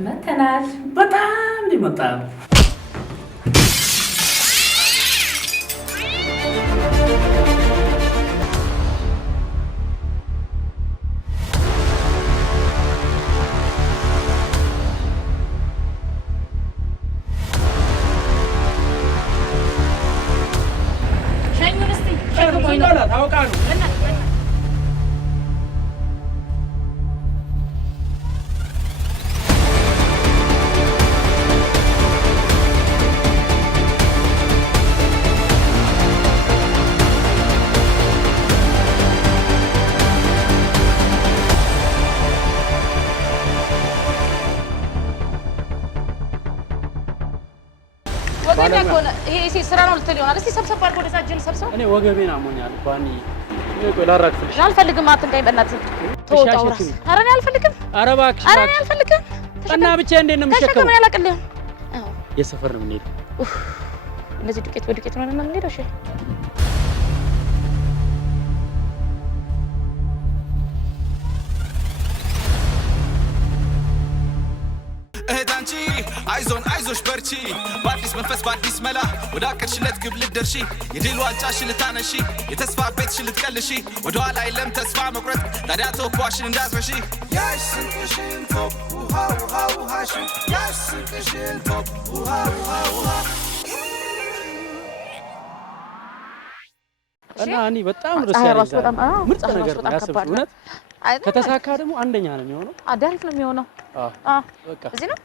መተናል በጣም ሊመጣው ይሄ ስራ ነው ልትል ይሆናል። እስቲ ሰብሰብ አድርጎ ወደዛ እጅን ሰብሰብ። እኔ ወገቤን አሞኛል ባኒ ቆይ ላራግፍልሽ። አልፈልግም አትንካኝ በእናትህ ተወጣው ራስ። ኧረ እኔ አልፈልግም። ኧረ እባክሽ ኧረ እኔ አልፈልግም። እና ብቻ እንዴት ነው የምሸከመው? ተሸከመኝ አላቅልህ። አዎ የሰፈር ነው የምንሄደው። እንደዚህ ዱቄት በዱቄት ነው የምንሄደው። እሺ እህታንቺ አይዞን አይዞሽ በርቺ በአዲስ መንፈስ በአዲስ መላ ወደ አቀድሽለት ግብ ልትደርሺ የድል ዋንጫሽን ልታነሺ የተስፋ ቤትሽን ልትቀልሺ ወደኋላ የለም ተስፋ መቁረጥ ታዲያ ተወኳሽን እንዳትረሺ ያሽ ስንቅሽን ቶፕ ውሃ ውሃ ውሃሽን ያሽ ስንቅሽን ቶፕ ውሃ ውሃ ውሃ እና እኔ በጣም ደስ ያለኝ ምርጥ ነገር ነው ያሰብኩት። እውነት ከተሳካ ደግሞ አንደኛ ነው የሚሆነው። አዳሪፍ ነው የሚሆነው። በቃ እዚህ ነው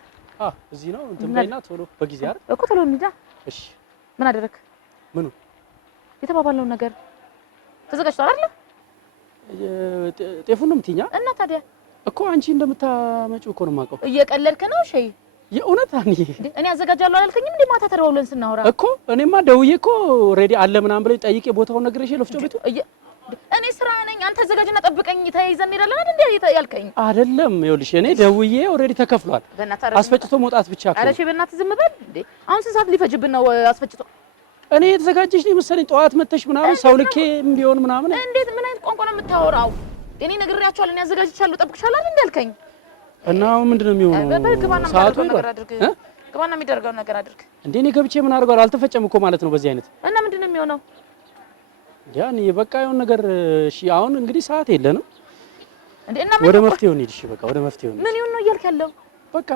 እዚህ ነው እንትን በይና ቶሎ በጊዜ አይደል እኮ ቶሎ እንሂዳ። እሺ ምን አደረክ? ምኑ የተባባልነው ነገር ተዘጋጅቷል አይደል? ጤፉን ነው የምትይኛ? እና ታዲያ እኮ አንቺ እንደምታመጪው እኮ ነው የማውቀው። እየቀለድክ ነው ሸይ? የእውነት እኔ አዘጋጃለሁ አላልከኝም እንዴ? ማታ ተደዋውለን ስናወራ እኮ እኔማ ደውዬ እኮ ኦሬዲ አለ ምናምን ብለኝ ጠይቄ ቦታውን ነግሬሽ ለፍጮ ቤቱ እኔ ስራ ነኝ። አንተ ዘጋጅና ጠብቀኝ ተያይዘን እንሄዳለን አይደል እንዴ ያልከኝ? አይደለም ይኸውልሽ እኔ ደውዬ ኦሬዲ ተከፍሏል። አስፈጭቶ መውጣት ብቻ እኮ። ኧረ እሺ በእናትህ ዝም በል እንዴ። አሁን ስንት ሰዓት ሊፈጅብን ነው አስፈጭቶ? እኔ የተዘጋጀሽ ነው መሰለኝ ጠዋት መተሽ ምናምን ሰው ልኬም ቢሆን ምናምን። እንዴት ምን አይነት ቋንቋ ነው የምታወራው? እኔ ነግሬያቸዋለሁ እኔ አዘጋጅቻለሁ ጠብቅሻለሁ አይደል እንዴ ያልከኝ? እና አሁን ምንድነው የሚሆነው? ሰዓቱ ግባና የሚደረገው ነገር አድርግ። እንዴ እኔ ገብቼ ምን አድርጓል? አልተፈጨም እኮ ማለት ነው በዚህ አይነት። እና ምንድነው የሚሆነው? ያኔ በቃ የሆነ ነገር እሺ አሁን እንግዲህ ሰዓት የለንም እንዴ እና ወደ መፍትሄው እንሂድ። እሺ በቃ ወደ መፍትሄው እንሂድ። ምን ይሁን ነው እያልክ ያለው? በቃ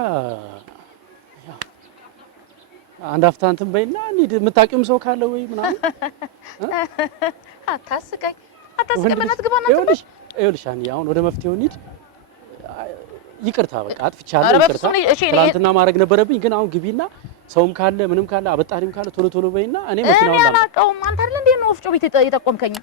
አንድ አፍታ እንትን በይና እንሂድ። የምታውቂውም ሰው ካለ ወይ ምናምን አታስቀኝ በእናትህ ግባና ይኸውልሽ አሁን ወደ መፍትሄው እንሂድ። ይቅርታ በቃ አጥፍቻለሁ። ይቅርታ ትናንትና ማድረግ ነበረብኝ፣ ግን አሁን ግቢና ሰውም ካለ ምንም ካለ አበጣሪም ካለ ቶሎ ቶሎ በይና እኔ መኪናውን ላምጣ። እኔ አላውቀውም። አንተ አይደል እንዴ ነው ወፍጮ ቤት የጠቆምከኝ?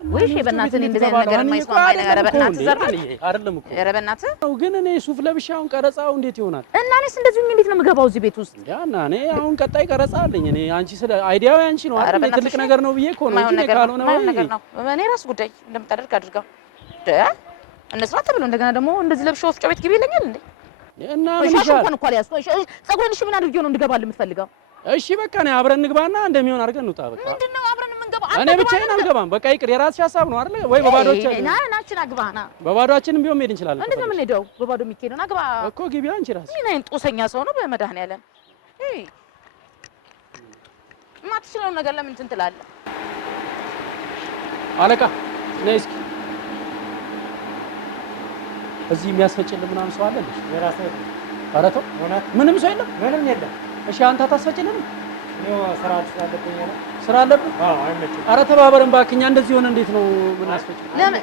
ወይ እሺ በእናትህ እኔ እንደዚህ አይነት ነገር የማይስማማኝ ነገር በእናትህ ዘርፍ አይደለም እኮ። ኧረ በእናትህ ነው። ግን እኔ ሱፍ ለብሼ አሁን ቀረጻው እንዴት ይሆናል? እና እኔስ እንደዚህ እንዴት ነው የምገባው እዚህ ቤት ውስጥ? ያና እኔ አሁን ቀጣይ ቀረጻ አለኝ። እኔ አንቺ ስለ አይዲያው አንቺ ነው አይደል? ትልቅ ነገር ነው ብዬ እኮ ነው እንጂ ካልሆነ ወይ ነገር ነው። እኔ ራስ ጉዳይ እንደምታደርግ አድርገው እነስራ ተብሎ እንደገና ደግሞ እንደዚህ ለብሼ ወፍጮ ቤት ግቢ ይለኛል እንዴ? እና ምን ይሻላል? እንኳን እኮ ያስቆይ ጸጉሬን እሺ ምን አድርጌው ነው እንድገባል የምትፈልገው? እሺ በቃ ነው አብረን እንግባና እንደሚሆን አድርገን እንውጣ። በቃ ምንድነው አብረን የምንገባው? እኔ ብቻዬን አልገባም። በቃ ይቅር፣ የራስሽ ሀሳብ ነው አይደል? ወይ በባዶአችን ናችን አግባና በባዶአችንም ቢሆን መሄድ እንችላለን። እንዴት ነው የምንሄደው? በባዶ የሚኬደው አግባ እኮ ግቢው አንቺ ራስሽ። ምን አይነት ጦሰኛ ሰው ነው በመድኃኒዓለም። የማትችለውን ነገር ለምን እንትን ትላለህ? አለቃ ነይ እስኪ እዚህ የሚያስፈጭልህ ምናምን ሰው አለ እንዴ? የራሴ ኧረ ተው ምንም ሰው የለም? ምንም የለም። እሺ አንተ አታስፈጭልንም? ነው ስራ አለብኝ ነው። ስራ አለብህ? አዎ አይመችም። ኧረ ተባበረን እባክህ። እኛ እንደዚህ ሆነ እንዴት ነው ምን አስፈጭልህ? ለምን?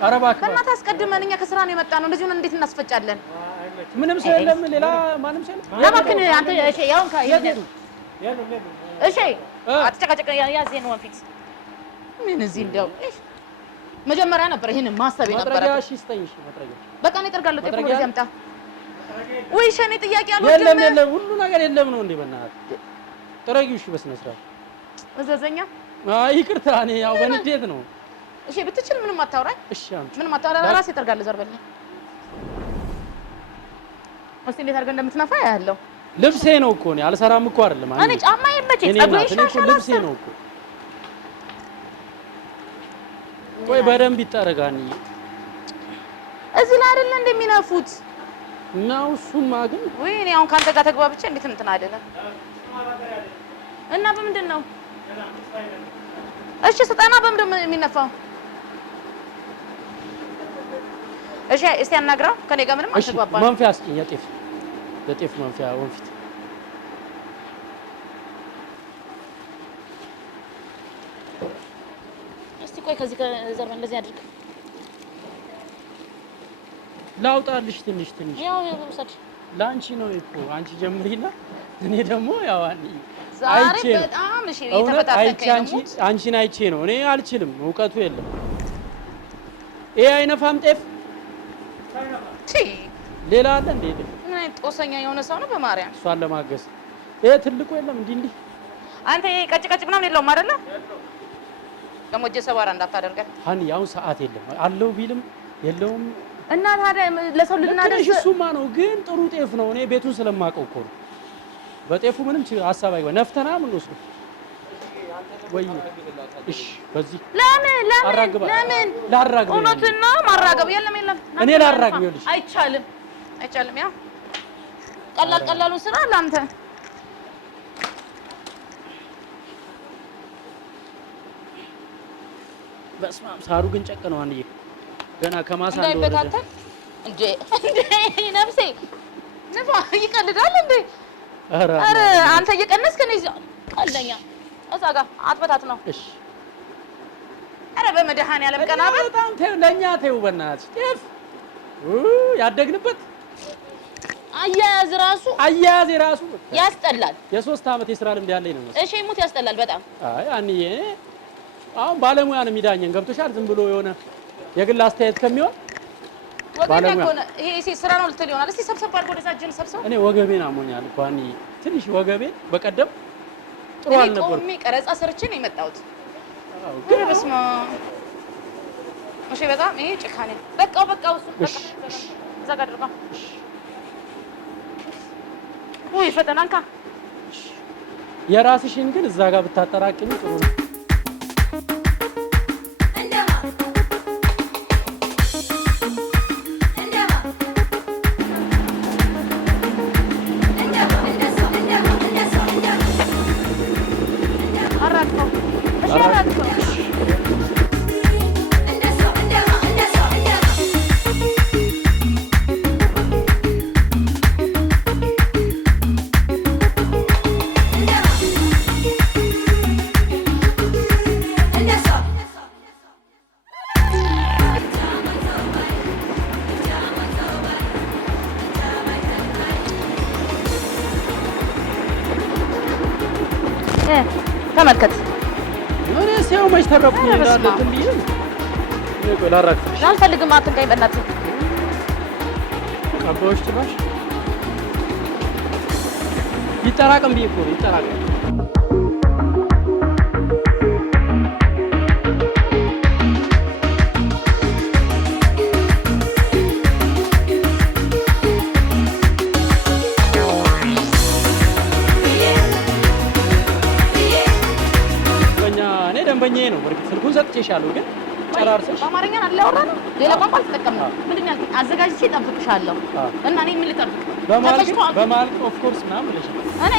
ኧረ እባክህ በእናትህ አስቀድመን እኛ ከስራ ነው የመጣነው። እንደዚህ ሆነ እንዴት እናስፈጫለን? ምንም ሰው የለም? ሌላ ማንም ሰው የለም? ለማክን አንተ እሺ ያውን የት እሺ አትጨቃጨቅ። ያዝ ነው ወንፊት ምን እዚህ እንደው መጀመሪያ ነበር ይሄንን ማሰብ የነበረው። መጥረጊያ እሺ ስጠኝ። እሺ መጥረጊያ በቃ እኔ እጠርጋለሁ። ጤፍ ወደዚህ አምጣ። ወይ ሸኔ ጥያቄ አለው። የለም ሁሉ ነገር የለም ነው እንዴ? በእናትህ ጥረጊው። እሺ በስነ ስርዓት እዘዘኛ። አይ ይቅርታ፣ እኔ ያው በንዴት ነው። እሺ ብትችል ምንም አታውራኝ። እሺ አምጪ። ምንም አታውራ። ራሴ እጠርጋለሁ። ዘርበልኝ እስቲ እንዴት አድርገህ እንደምትነፋ ያለው ልብሴ ነው እኮ እኔ አልሰራም እኮ አይደለም። እኔ ጫማ የመቼ ጸጉሬ ይሻሻላል። ልብሴ ነው እኮ። ቆይ በደንብ ይጠረጋኒ። እዚህ ላይ አይደለ እንደሚነፉት ነው እሱማ ግን ወይ እኔ አሁን ካንተ ጋር ተግባብቼ እንዴት እንትን አይደለም እና በምንድን ነው እሺ ስጠና በምንድን ነው የሚነፋው እሺ እስቲ አናግራው ከኔ ጋር ምንም አልተግባባንም መንፊያ አስኪኝ የጤፍ መንፊያ ወንፊት እስቲ ቆይ ከዚህ ከዘርባ እንደዚህ አድርግ ላውጣልሽ ትንሽ ያው ወሰድ ላንቺ ነው እኮ አንቺ ጀምሪና እኔ ደግሞ ያው ዛሬ በጣም እሺ የተፈታተከኝ ነው አንቺን አይቼ ነው እኔ አልችልም እውቀቱ የለም ይሄ አይነፋም ጤፍ ሌላ አለ እንዴ ምን ጦሰኛ የሆነ ሰው ነው በማርያም እሷን ለማገዝ ይሄ ትልቁ የለም እንዲህ አንተ ይሄ ቀጭ ምናምን የለውም አይደለ ደግሞ እጀ ሰባራ እንዳታደርገን ሃኒ ያው ሰዓት የለም አለው ቢልም የለውም እና ታዲያ ለሰው ልናደርስ እሱማ ነው ግን ጥሩ ጤፍ ነው እኔ ቤቱን ስለማውቀው እኮ ነው በጤፉ ምንም ሐሳብ አይወ ነፍተና ምን ወስዶ ወይ እሺ በዚህ ለምን ላራግብ እውነትና ማራገብ የለም እኔ ላራግብ ይልሽ አይቻልም ያ ቀላሉን ስራ ላንተ በስማም ሳሩ ግን ጨቅ ነው አንዬ ገና ከማሳ እንደወረደ እንዴ ነፍሴ ነፋ ይቀልዳል እንዴ አረ አንተ እየቀነስክ ነው ቀልደኛ እዛ ጋር አጥበታት ነው እሺ አረ በመድኃኒዓለም ቀና በጣም ለኛ ተይው በእናትሽ ጤፍ ያደግንበት አያያዝ ራሱ ያስጠላል የ3 ዓመት የሥራ ልምድ ያለኝ ነው እሺ ሙት ያስጠላል በጣም አይ አንዬ አሁን ባለሙያ ነው የሚዳኘን ገብቶሻል ዝም ብሎ የሆነ የግል አስተያየት ከሚሆን ባለሙያ ይሄ ስራ ነው ልትል ይሆናል እስቲ ሰብሰብ አድርጎ ወደዛ እጅን ሰብሰብ እኔ ወገቤን አሞኛል እኮ አንዬ ትንሽ ወገቤን በቀደም ጥሩ አልነበርኩም እኔ ቀረጻ ሰርቼ ነው የመጣሁት ግን በስማ እሺ በጣም ይሄ ጭካኔ በቃው እሱ በቃ እዛ ጋር አድርጋ ወይ ፈተናንካ የራስሽን ግን እዛ ጋር ብታጠራቅሚ ጥሩ ነው ተመልከት እኔ ሲያው መች ተረፍኩኝ እንዳለ ትልይ ነው ላራክሽ አልፈልግም አትንካኝ በእናትህ አባዎች ትባሽ ይጠራቀም ቢቆ ይጠራቀም ደንበኛዬ ነው ወርቅ ስልኩን ሰጥቼሻለሁ ግን ጨራርሰሽ በአማርኛ አላወራ ነው ሌላ ቋንቋ አልተጠቀምንም ምንድን ነው ያልከኝ አዘጋጅቼ እጠብቅሻለሁ እና እኔ ምን ልጠብቅ በማል ኦፍ ኮርስ ምናምን ብለሽ እኔ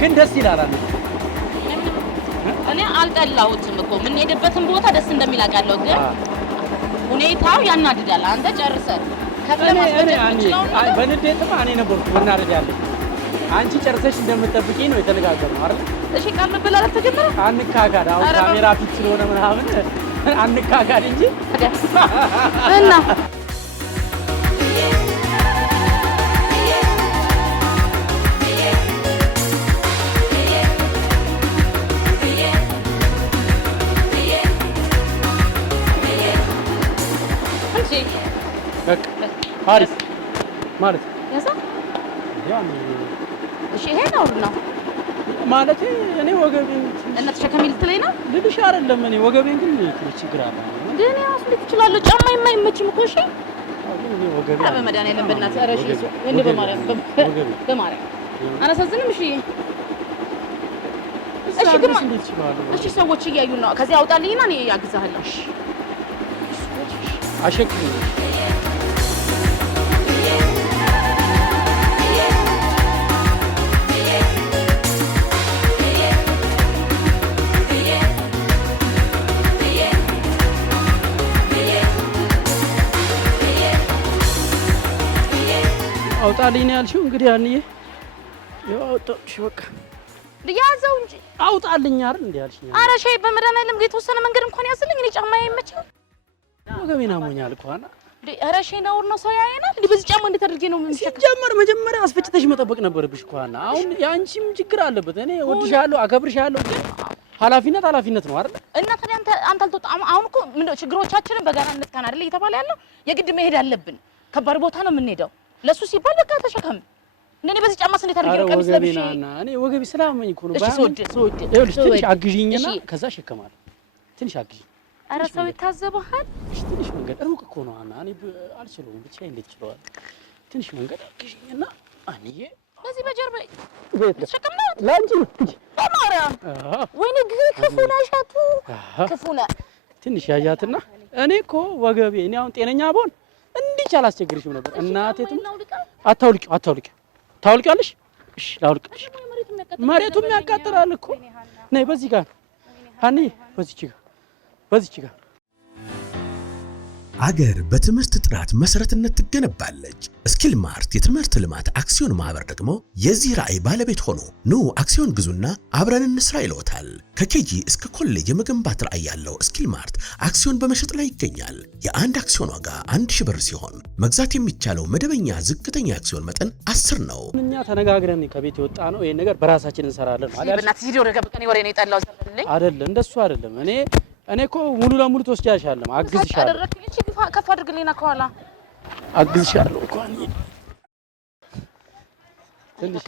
ግን ደስ ይላል አይደል? እኔ አልጠላሁትም እኮ የምንሄድበትን ቦታ ደስ እንደሚል አውቃለሁ፣ ግን ሁኔታው ያናድዳል። አንተ ጨርሰህ በንዴትማ እኔ ነበርኩ መናደድ ያለብኝ። አንቺ ጨርሰሽ እንደምትጠብቂኝ ነው የተነጋገርነው አይደል? እሺ ቃል መበላላት ተጀመረ። አንካጋድ አሁን ካሜራ ፊት ስለሆነ ምናምን አንካጋድ እንጂ እና አሪፍ ማለት ያሳ ያኔ እሺ ይሄ ነው ማለት እኔ ወገቤን እና ተሸከሚ ልትለኝ ነው ልልሽ አይደለም እኔ ወገቤን ግን ችግር አለ ግን ያው ልክ ይችላል ጫማ የማይመችም እኮ እሺ እኔ ወገቤ በመድኃኒዓለም በእናትህ ኧረ እሺ እንደ በማርያም በማርያም አላሳዝንም እሺ እሺ ግን እሺ ሰዎች እያዩ ነው ከዚህ አውጣልኝና እኔ ያግዛለሁ እሺ አሸክም አውጣልኝ ነው ያልሽው እንግዲህ አንዬ ያው አውጣሽ በቃ ያዘው እንጂ አውጣልኝ አይደል እንዴ ያልሽኝ ኧረ ሸይ በመድኃኒዓለም የተወሰነ መንገድ እንኳን ያዝልኝ እኔ ጫማ አይመችም ወገቤን አሞኛል እኮ አና ኧረ ሸይ ነውር ነው ሰው ያየናል እንዴ በዚህ ጫማ እንዴት አድርጌ ነው የምንሸከም ሲጀመር መጀመሪያ አስፈጭተሽ መጠበቅ ነበረብሽ እኮ አና አሁን ያንቺም ችግር አለበት እኔ ወድሻለሁ አከብርሻለሁ ግን ኃላፊነት ነው አይደል እና ታዲያ አንተ አልተወጣም አሁን እኮ ምንድነው ችግሮቻችንን በጋራ እንጥካን አይደል እየተባለ ያለው የግድ መሄድ አለብን ከባድ ቦታ ነው የምንሄደው ለሱ ሲባል በቃ ተሸከም እንደኔ በዚህ ጫማስ እንዴት አድርጌ ነው ቀሚስ ለብሼ እኔ ወገቤ ስላመኝ እኮ ነው እሺ ሶድ ትንሽ አግዢኝና ከዛ ሸከማለሁ ትንሽ አግዢኝ ኧረ ሰው ይታዘበሃል ትንሽ መንገድ ሩቅ እኮ ነው አና እኔ አልችለውም ብቻዬን እንዴት እችለዋለሁ ትንሽ መንገድ አግዢኝና አንዬ በዚህ በጀርባ ተሸከምና ላንቺ በማርያም ወይኔ ክፉ ነሽ አቱ ክፉ ነህ ትንሽ ያዣትና እኔ እኮ ወገቤ እኔ አሁን ጤነኛ ብሆን እንዲህ አላስቸግርሽም ነበር እናቴቱም አታውልቂው ታውልቂያለሽ እሺ ላውልቅልሽ መሬቱም ያቃጥላል እኮ ነይ በዚህ ጋር ሃኒ በዚህች ጋር አገር በትምህርት ጥራት መሰረትነት ትገነባለች። ስኪል ማርት የትምህርት ልማት አክሲዮን ማህበር ደግሞ የዚህ ራዕይ ባለቤት ሆኖ ኑ አክሲዮን ግዙና አብረን እንስራ ይለውታል። ከኬጂ እስከ ኮሌጅ የመገንባት ራዕይ ያለው ስኪል ማርት አክሲዮን በመሸጥ ላይ ይገኛል። የአንድ አክሲዮን ዋጋ 1000 ብር ሲሆን መግዛት የሚቻለው መደበኛ ዝቅተኛ አክሲዮን መጠን 10 ነው። እኛ ተነጋግረን ከቤት የወጣ ነው ይሄን ነገር በራሳችን እንሰራለን ማለት በእናትህ ቪዲዮ ረጋብቀኝ ወሬ ነው የጠላው አይደል እንደሱ አይደለም እኔ እኮ ሙሉ ለሙሉ ተወስጃሻለሁ አግዝሻለሁ አደረክልኝ እቺ ከፍ አድርግልኝና ከኋላ አግዝሻለሁ እኮ ትንሽ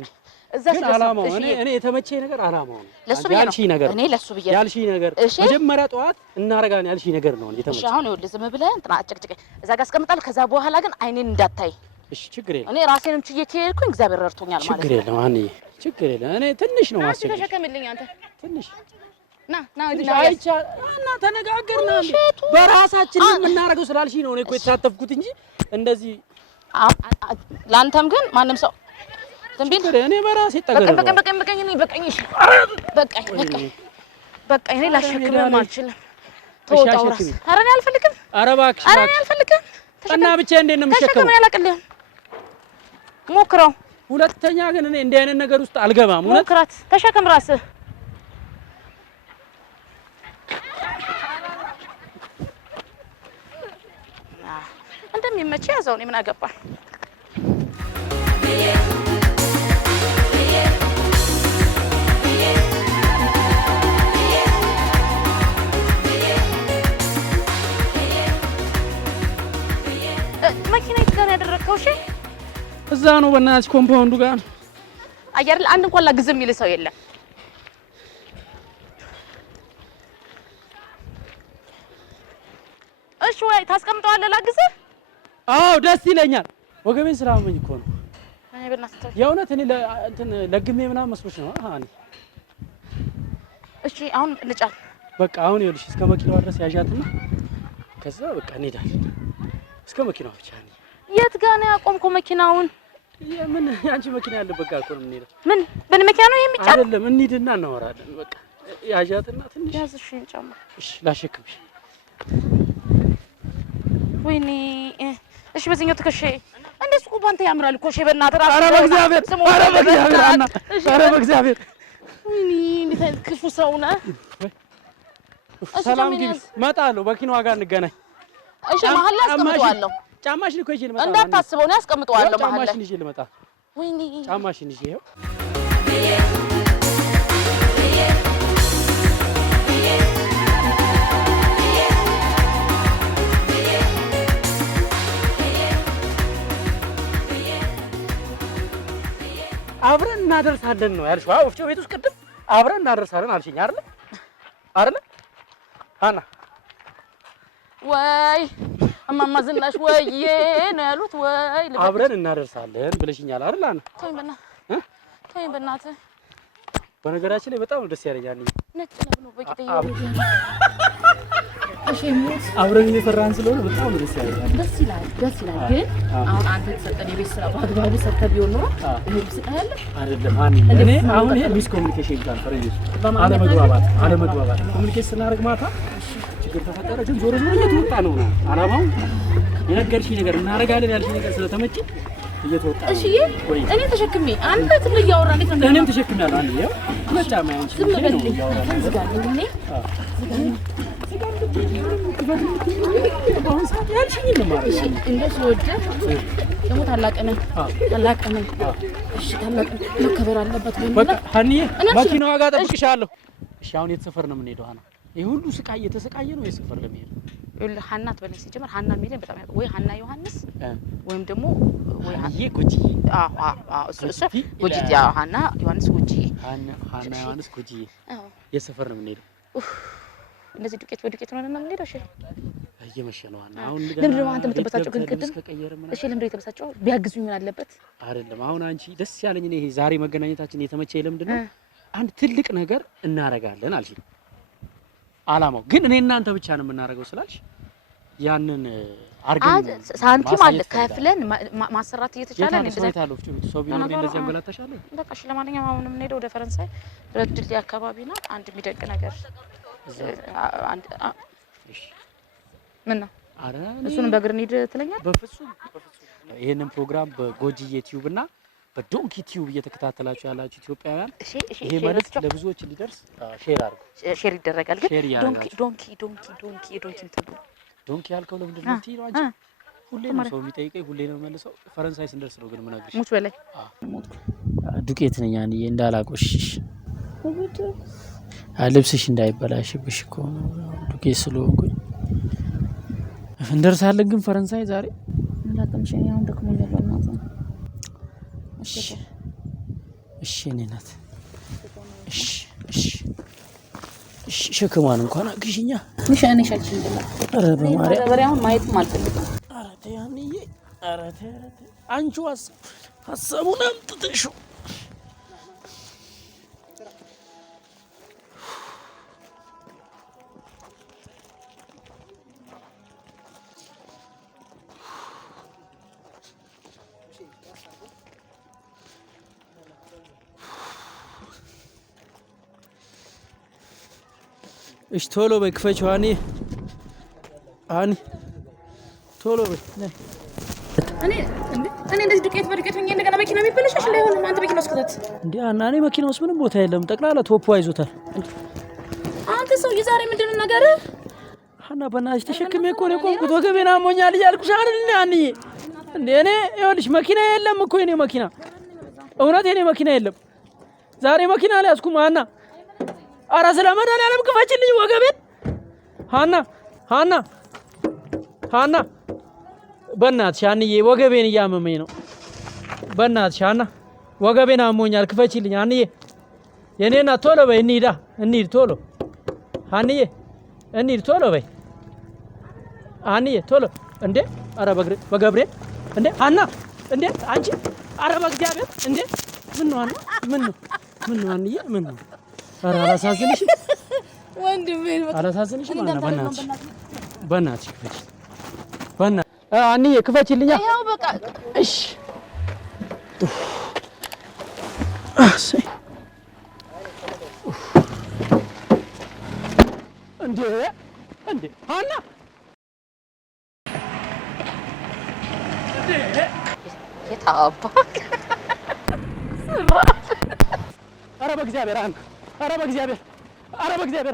ግን አላማው እኔ የተመቸኝ ነገር አላማው ነው ለሱ ብዬ ያልሽኝ ነገር እኔ ለሱ ብዬ ያልሽኝ ነገር መጀመሪያ ጠዋት እናረጋን ያልሽኝ ነገር ነው የተመቸኝ እሺ አሁን ይኸውልህ ዝም ብለህ እንትና አጨቅጭቀኝ እዛ ጋር አስቀምጣለሁ ከዛ በኋላ ግን አይኔን እንዳታይ እሺ ችግር የለም እኔ ራሴንም ችዬ ከሄድኩኝ እግዚአብሔር ረድቶኛል ማለት ነው ችግር የለም አንዬ ችግር የለም እኔ ትንሽ ነው ማስቸገር ተሸከምልኝ አንተ ትንሽ ና ተነጋገርና በራሳችን የምናረገው ስላልሽኝ ነው እኔ እኮ የተሳተፍኩት እንጂ እንደዚህ ላንተም ግን ማንም ሰው ትንቢል እኔ በራሴ ተገረው በቃኝ እኔ ላሸክምም አልችልም ተወጣው ራስ ኧረ እኔ አልፈልግም ኧረ እባክሽ እና ብቻ እንዴት ነው የምሸከመው ተሸከም ያላቅልህ ሞክረው ሁለተኛ ግን እኔ እንዲህ አይነት ነገር ውስጥ አልገባም ሞክራት ተሸከም ራስህ እንደሚመች ያዘው እኔ ምን አገባኝ መኪና ይትጋር ያደረከው እሺ እዛ ነው በእናትሽ ኮምፓውንዱ ጋር አየር አንድ እንኳን ላግዝም የሚል ሰው የለም እሺ ወይ ታስቀምጠዋለህ ላግዝህ አዎ ደስ ይለኛል ወገቤን ስላመመኝ እኮ ነው እኔ በእናትህ የእውነት እኔ ለግሜ ምናምን መስሎሽ ነው አሃኒ እሺ አሁን እንጫን በቃ አሁን ይኸውልሽ እስከ መኪናው ድረስ ያዣትና ከዛ በቃ እንሄዳለን እስከ መኪናው ብቻ ነኝ የት ጋር ነው ያቆምከው መኪናውን የምን ያንቺ መኪና ያለበት ጋር እኮ ነው የምንሄደው ምን በእኔ መኪና ነው የሚጫን አይደለም እንሂድና እናወራለን በቃ ያዣትና ትንሽ ያዝሽ ጫማ እሺ ላሸክምሽ ወይኔ እሺ በዚህኛው ትከሻ እንደሱ እኮ ባንተ ያምራል እኮ እሺ በእናትህ ኧረ በእግዚአብሔር ወይኔ እንዴት ክፉ ሰው ነህ ሰላም ግቢ እመጣለሁ መኪናዋ ጋር እንገናኝ እሺ መሀል ላይ አስቀምጠዋለሁ ጫማሽን እኮ ይዤ ልመጣ እንዳታስበው ነው አስቀምጠዋለሁ መሀል ላይ ጫማሽን ይዤ ልመጣ ወይኔ ጫማሽን ይዤ ይኸው አብረን እናደርሳለን ነው ያልሽው ወፍጮ ቤት ውስጥ ቅድም አብረን እናደርሳለን አልሽኝ አይደል ሃና ወይ እማማ ዝናሽ ወይዬ ነው ያሉት ወይ አብረን እናደርሳለን ብለሽኛል አይደል ሃና ተይ በእናትህ በነገራችን ላይ በጣም ደስ ያለኛል ነጭ ነው በቂጤ እሺ አብረን እየሰራን ስለሆነ በጣም ደስ ያለኛል ደስ ይላል ግን አሁን አንተ ተሰጠኝ የቤት ስራ በአግባቡ ሰርተህ ቢሆን ነው ይሄ ስቃያለ አይደለም እኔ አሁን ይሄ ሚስ ኮሙኒኬሽን ጋር ፈረንጆች አለመግባባት ኮሙኒኬት ስናደርግ ማታ ችግር ተፈጠረ ግን ዞሮ እየተወጣ ነው አላማው የነገርሽኝ ነገር እናደርጋለን ያልሽኝ ነገር ስለተመቸኝ እየተወጣ ነው። እሺ እኔ ተሸክሜ አንተ ትልቅ ያወራ እንዴት ነው እኔም ተሸክሜያለሁ አንዴ ያው መጫማ ያንቺ ነው ያወራው ዝጋለኝ እኔ አሁን ሰዓት ያልሽኝ ነው ማለት ነው እንደሱ ወደ ደግሞ ታላቅ ነህ እሺ ታላቅ መከበር አለበት በቃ ሀኒዬ መኪናዋ ጋር ጠብቅሻለሁ እሺ አሁን የት ሰፈር ነው የምንሄደው ሃና ይሄ ሁሉ ስቃይ እየተሰቃየ ነው የሰፈር ለመሄድ ይኸውልህ ሃና ትበለኝ ሲጀመር ሃና የሚለኝ በጣም ወይ ሃና ዮሐንስ ወይም ደግሞ ወይ ይሄ ጉጂ እሱ ጉጂ ሃና ዮሐንስ ጉጂ ሃና ዮሐንስ ጉጂ የሰፈር ነው የምንሄደው እንደዚህ ዱቄት በዱቄት ነው የምንሄደው እሺ እየመሸ ነው ሃና አሁን ለምን አንተ የምትበሳጨው ግን ቅድም እሺ ለምን የተበሳጨው ቢያግዙኝ ምን አለበት አይደለም አሁን አንቺ ደስ ያለኝ እኔ ዛሬ መገናኘታችን የተመቸኝ ለምንድን ነው አንድ ትልቅ ነገር እናረጋለን አልሽኝ አላማው ግን እኔ እናንተ ብቻ ነው የምናደርገው ስላልሽ ያንን አርገን ሳንቲም አለ ከፍለን ማሰራት እየተቻለ ነው እንደዛ ሰው ቢኖር እንደዚህ አንገላታሻለሁ በቃ እሺ ለማንኛውም አሁን የምንሄደው ወደ ፈረንሳይ ድልድይ አካባቢ ነው አንድ የሚደቅ ነገር አንድ እሺ ምን ነው አረ እሱን በእግር እንሂድ ትለኛለህ በፍጹም ይሄንን ፕሮግራም በጎጂ ዩቲዩብ እና በዶንኪ ቲዩብ እየተከታተላችሁ ያላችሁ ኢትዮጵያውያን ይሄ መልእክት ለብዙዎች እንዲደርስ ሼር አድርጉ ሼር ይደረጋል ግን ዶንኪ ዶንኪ ያልከው ለምንድን ነው ትይው አንቺ ሁሌ ነው ሰው የሚጠይቀኝ ሁሌ ነው መልሰው ፈረንሳይ ስንደርስ ነው ግን ምናግርሽ ሙች በላይ ዱቄት ነኝ አንዬ እንዳላቆሽሽ ልብስሽ እንዳይበላሽብሽ እኮ ነው ዱቄት ስለሆንኩኝ እንደርሳለን ግን ፈረንሳይ ዛሬ እንዳትምሽኝ አሁን ደክሞኛል በእናትህ እሺ ነናት እሺ ሸክማን እንኳን አግሽኛ እኔ ሻልሽ እንደላ ኧረ በማርያም በሪያውን ማየትም አልፈልግም ኧረ ተይ አንዬ ኧረ ተይ አንቺ ሀሳቡን አምጥተሽው እሺ ቶሎ በይ ክፈችው ሃኒ ቶሎ በይ እኔ እንደዚህ ዱቄት በዱቄት ሆኜ እንደገና መኪና የሚበላሽሽ እንዳይሆን አንተ መኪና ውስጥ ከተት እንዴ እኔ መኪና ውስጥ ምንም ቦታ የለም ጠቅላላ ቶፖ አይዞታል አንተ ሰው የዛሬ ምንድነው ነገር ሃና በእናትሽ ተሸክሜ እኮ ነው የቆምኩት ወገቤን አሞኛል እያልኩሽ አይደል ሃኒዬ እንዴ እኔ ይኸውልሽ መኪና የለም እኮ የኔ መኪና እውነት የኔ መኪና የለም ዛሬ መኪና አልያዝኩም ሃና ኧረ ስለመድኃኒዓለም ክፈችልኝ ወገቤን ሃና በእናትሽ ሃኒዬ ወገቤን እያመመኝ ነው በእናትሽ ሃና ወገቤን አሞኛል ክፈችልኝ ሃኒዬ የኔ እናት ቶሎ በይ እንሂድ ቶሎ ሃኒዬ እንሂድ ቶሎ በይ ሃኒዬ ቶሎ እንዴ ኧረ በገብርኤል እንዴ ሃና እንዴ አንቺ ኧረ በእግዚአብሔር እንዴ ምን ነው ሃኒዬ ምን ነው ኧረ አላሳዝንሽም ወንድሜ አላሳዝንሽም በእናትሽ ክፈች ሃኒዬ ክፈችልኛ ያው በቃ እሺ እንዴ ሃና የታባ ኧረ በእግዚአብሔር ሃና ኧረ በእግዚአብሔር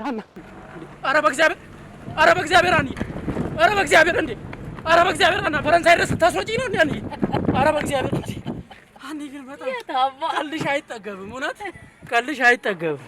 ሃና ኧረ በእግዚአብሔር ሃኒ ኧረ በእግዚአብሔር እንዴ ኧረ በእግዚአብሔር ሃና ፈረንሳይ ድረስ ታስወጪኝ ነው እንዴ ኧረ በእግዚአብሔር እንዴ ሃኒ ግን በጣም የታባ ቀልሽ አይጠገብም እውነት ቀልሽ አይጠገብም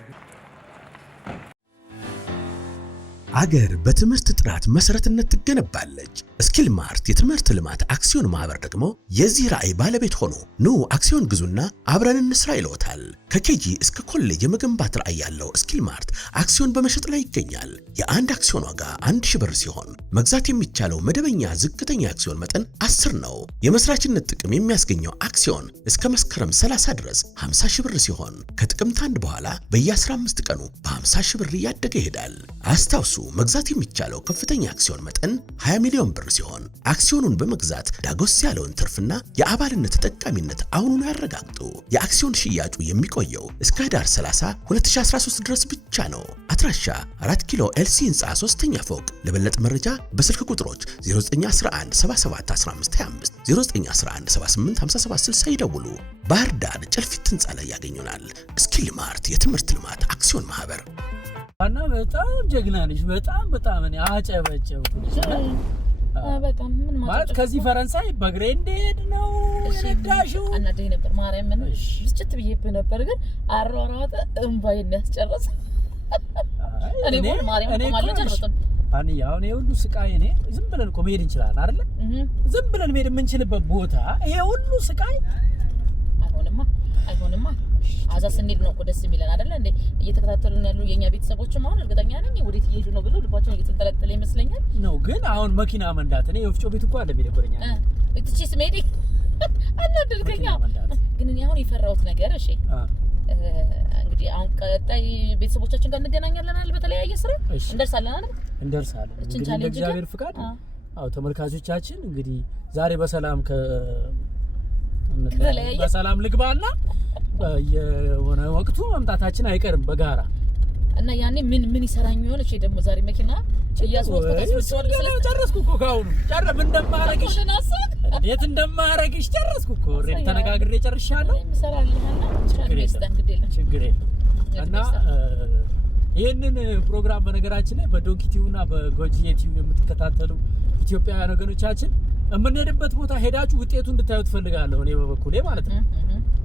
አገር በትምህርት ጥራት መሰረትነት ትገነባለች። ስኪል ማርት የትምህርት ልማት አክሲዮን ማህበር ደግሞ የዚህ ራዕይ ባለቤት ሆኖ ኑ አክሲዮን ግዙና አብረን እንስራ ይለውታል። ከኬጂ እስከ ኮሌጅ የመገንባት ራዕይ ያለው ስኪል ማርት አክሲዮን በመሸጥ ላይ ይገኛል። የአንድ አክሲዮን ዋጋ 1000 ብር ሲሆን መግዛት የሚቻለው መደበኛ ዝቅተኛ አክሲዮን መጠን 10 ነው። የመስራችነት ጥቅም የሚያስገኘው አክሲዮን እስከ መስከረም 30 ድረስ 50 ብር ሲሆን ከጥቅምት 1 በኋላ በየ15 ቀኑ በ50 ብር እያደገ ይሄዳል። አስታውሱ መግዛት የሚቻለው ከፍተኛ አክሲዮን መጠን 20 ሚሊዮን ብር ሲሆን አክሲዮኑን በመግዛት ዳጎስ ያለውን ትርፍና የአባልነት ተጠቃሚነት አሁኑን ያረጋግጡ። የአክሲዮን ሽያጩ የሚቆየው እስከ ህዳር 30 2013 ድረስ ብቻ ነው። አድራሻ 4 ኪሎ ኤልሲ ህንፃ 3ኛ ፎቅ። ለበለጠ መረጃ በስልክ ቁጥሮች 0911771525 0911785760 ይደውሉ። ባህር ዳር ጨልፊት ህንፃ ላይ ያገኙናል። ስኪል ማርት የትምህርት ልማት አክሲዮን ማህበር። እና በጣም ጀግና ነሽ። በጣም እኔ አጨበጨብኩ። በጣም ምን ማለት ከዚህ ፈረንሳይ በእግሬ እንዴት ነው የነዳሽው? አናደኝ ነበር ማርያም ምን ብስጭት ብዬብህ ነበር፣ ግን አሯሯጠ እምባዬን ያስጨረሰ። እኔ ምን ማርያም ቆማለሁ ጨረሰም። አሁን የሁሉ ስቃይ እኔ ዝም ብለን እኮ መሄድ እንችላለን አይደለ? ዝም ብለን መሄድ የምንችልበት ቦታ ይሄ ሁሉ ስቃይ አይሆንማ። አዛ ስንሄድ ነው እኮ ደስ የሚለን አይደለ እንዴ? እየተከታተሉን ያሉ የኛ ቤተሰቦችም አሁን እርግጠኛ ነኝ ወዴት እየሄዱ ነው ብለው ልባቸው እየተንጠለጠለ ይመስለኛል ነው። ግን አሁን መኪና መንዳት እኔ የወፍጮ ቤት እንኳን ለሚደብረኛል እትቺስ ሜዲ አናደርገኛ። ግን እኔ አሁን የፈራሁት ነገር እሺ እንግዲህ አሁን ቀጣይ ቤተሰቦቻችን ጋር እንገናኛለን አይደል? በተለያየ ስራ እንደርሳለን አይደል? እንደርሳለን እንግዲህ በእግዚአብሔር ፍቃድ። አዎ ተመልካቾቻችን እንግዲህ ዛሬ በሰላም በሰላም ልግባና የሆነ ወቅቱ መምጣታችን አይቀርም በጋራ እና ያኔ ምን ይሰራኝ ይሆን? እሺ ደግሞ ዛሬ መኪና ጨረስኩ እኮ ካሁኑ ምን እንደማረግሽ እንዴት እንደማረግሽ ጨረስኩ እኮ ኦሬዲ ተነጋግሬ ጨርሻለሁ። ችግር የለም እና ይህንን ፕሮግራም በነገራችን ላይ በዶንኪቲውና በጎጂቲው የምትከታተሉ ኢትዮጵያውያን ወገኖቻችን የምንሄድበት ቦታ ሄዳችሁ ውጤቱ እንድታዩ ትፈልጋለሁ። እኔ በበኩሌ ማለት ነው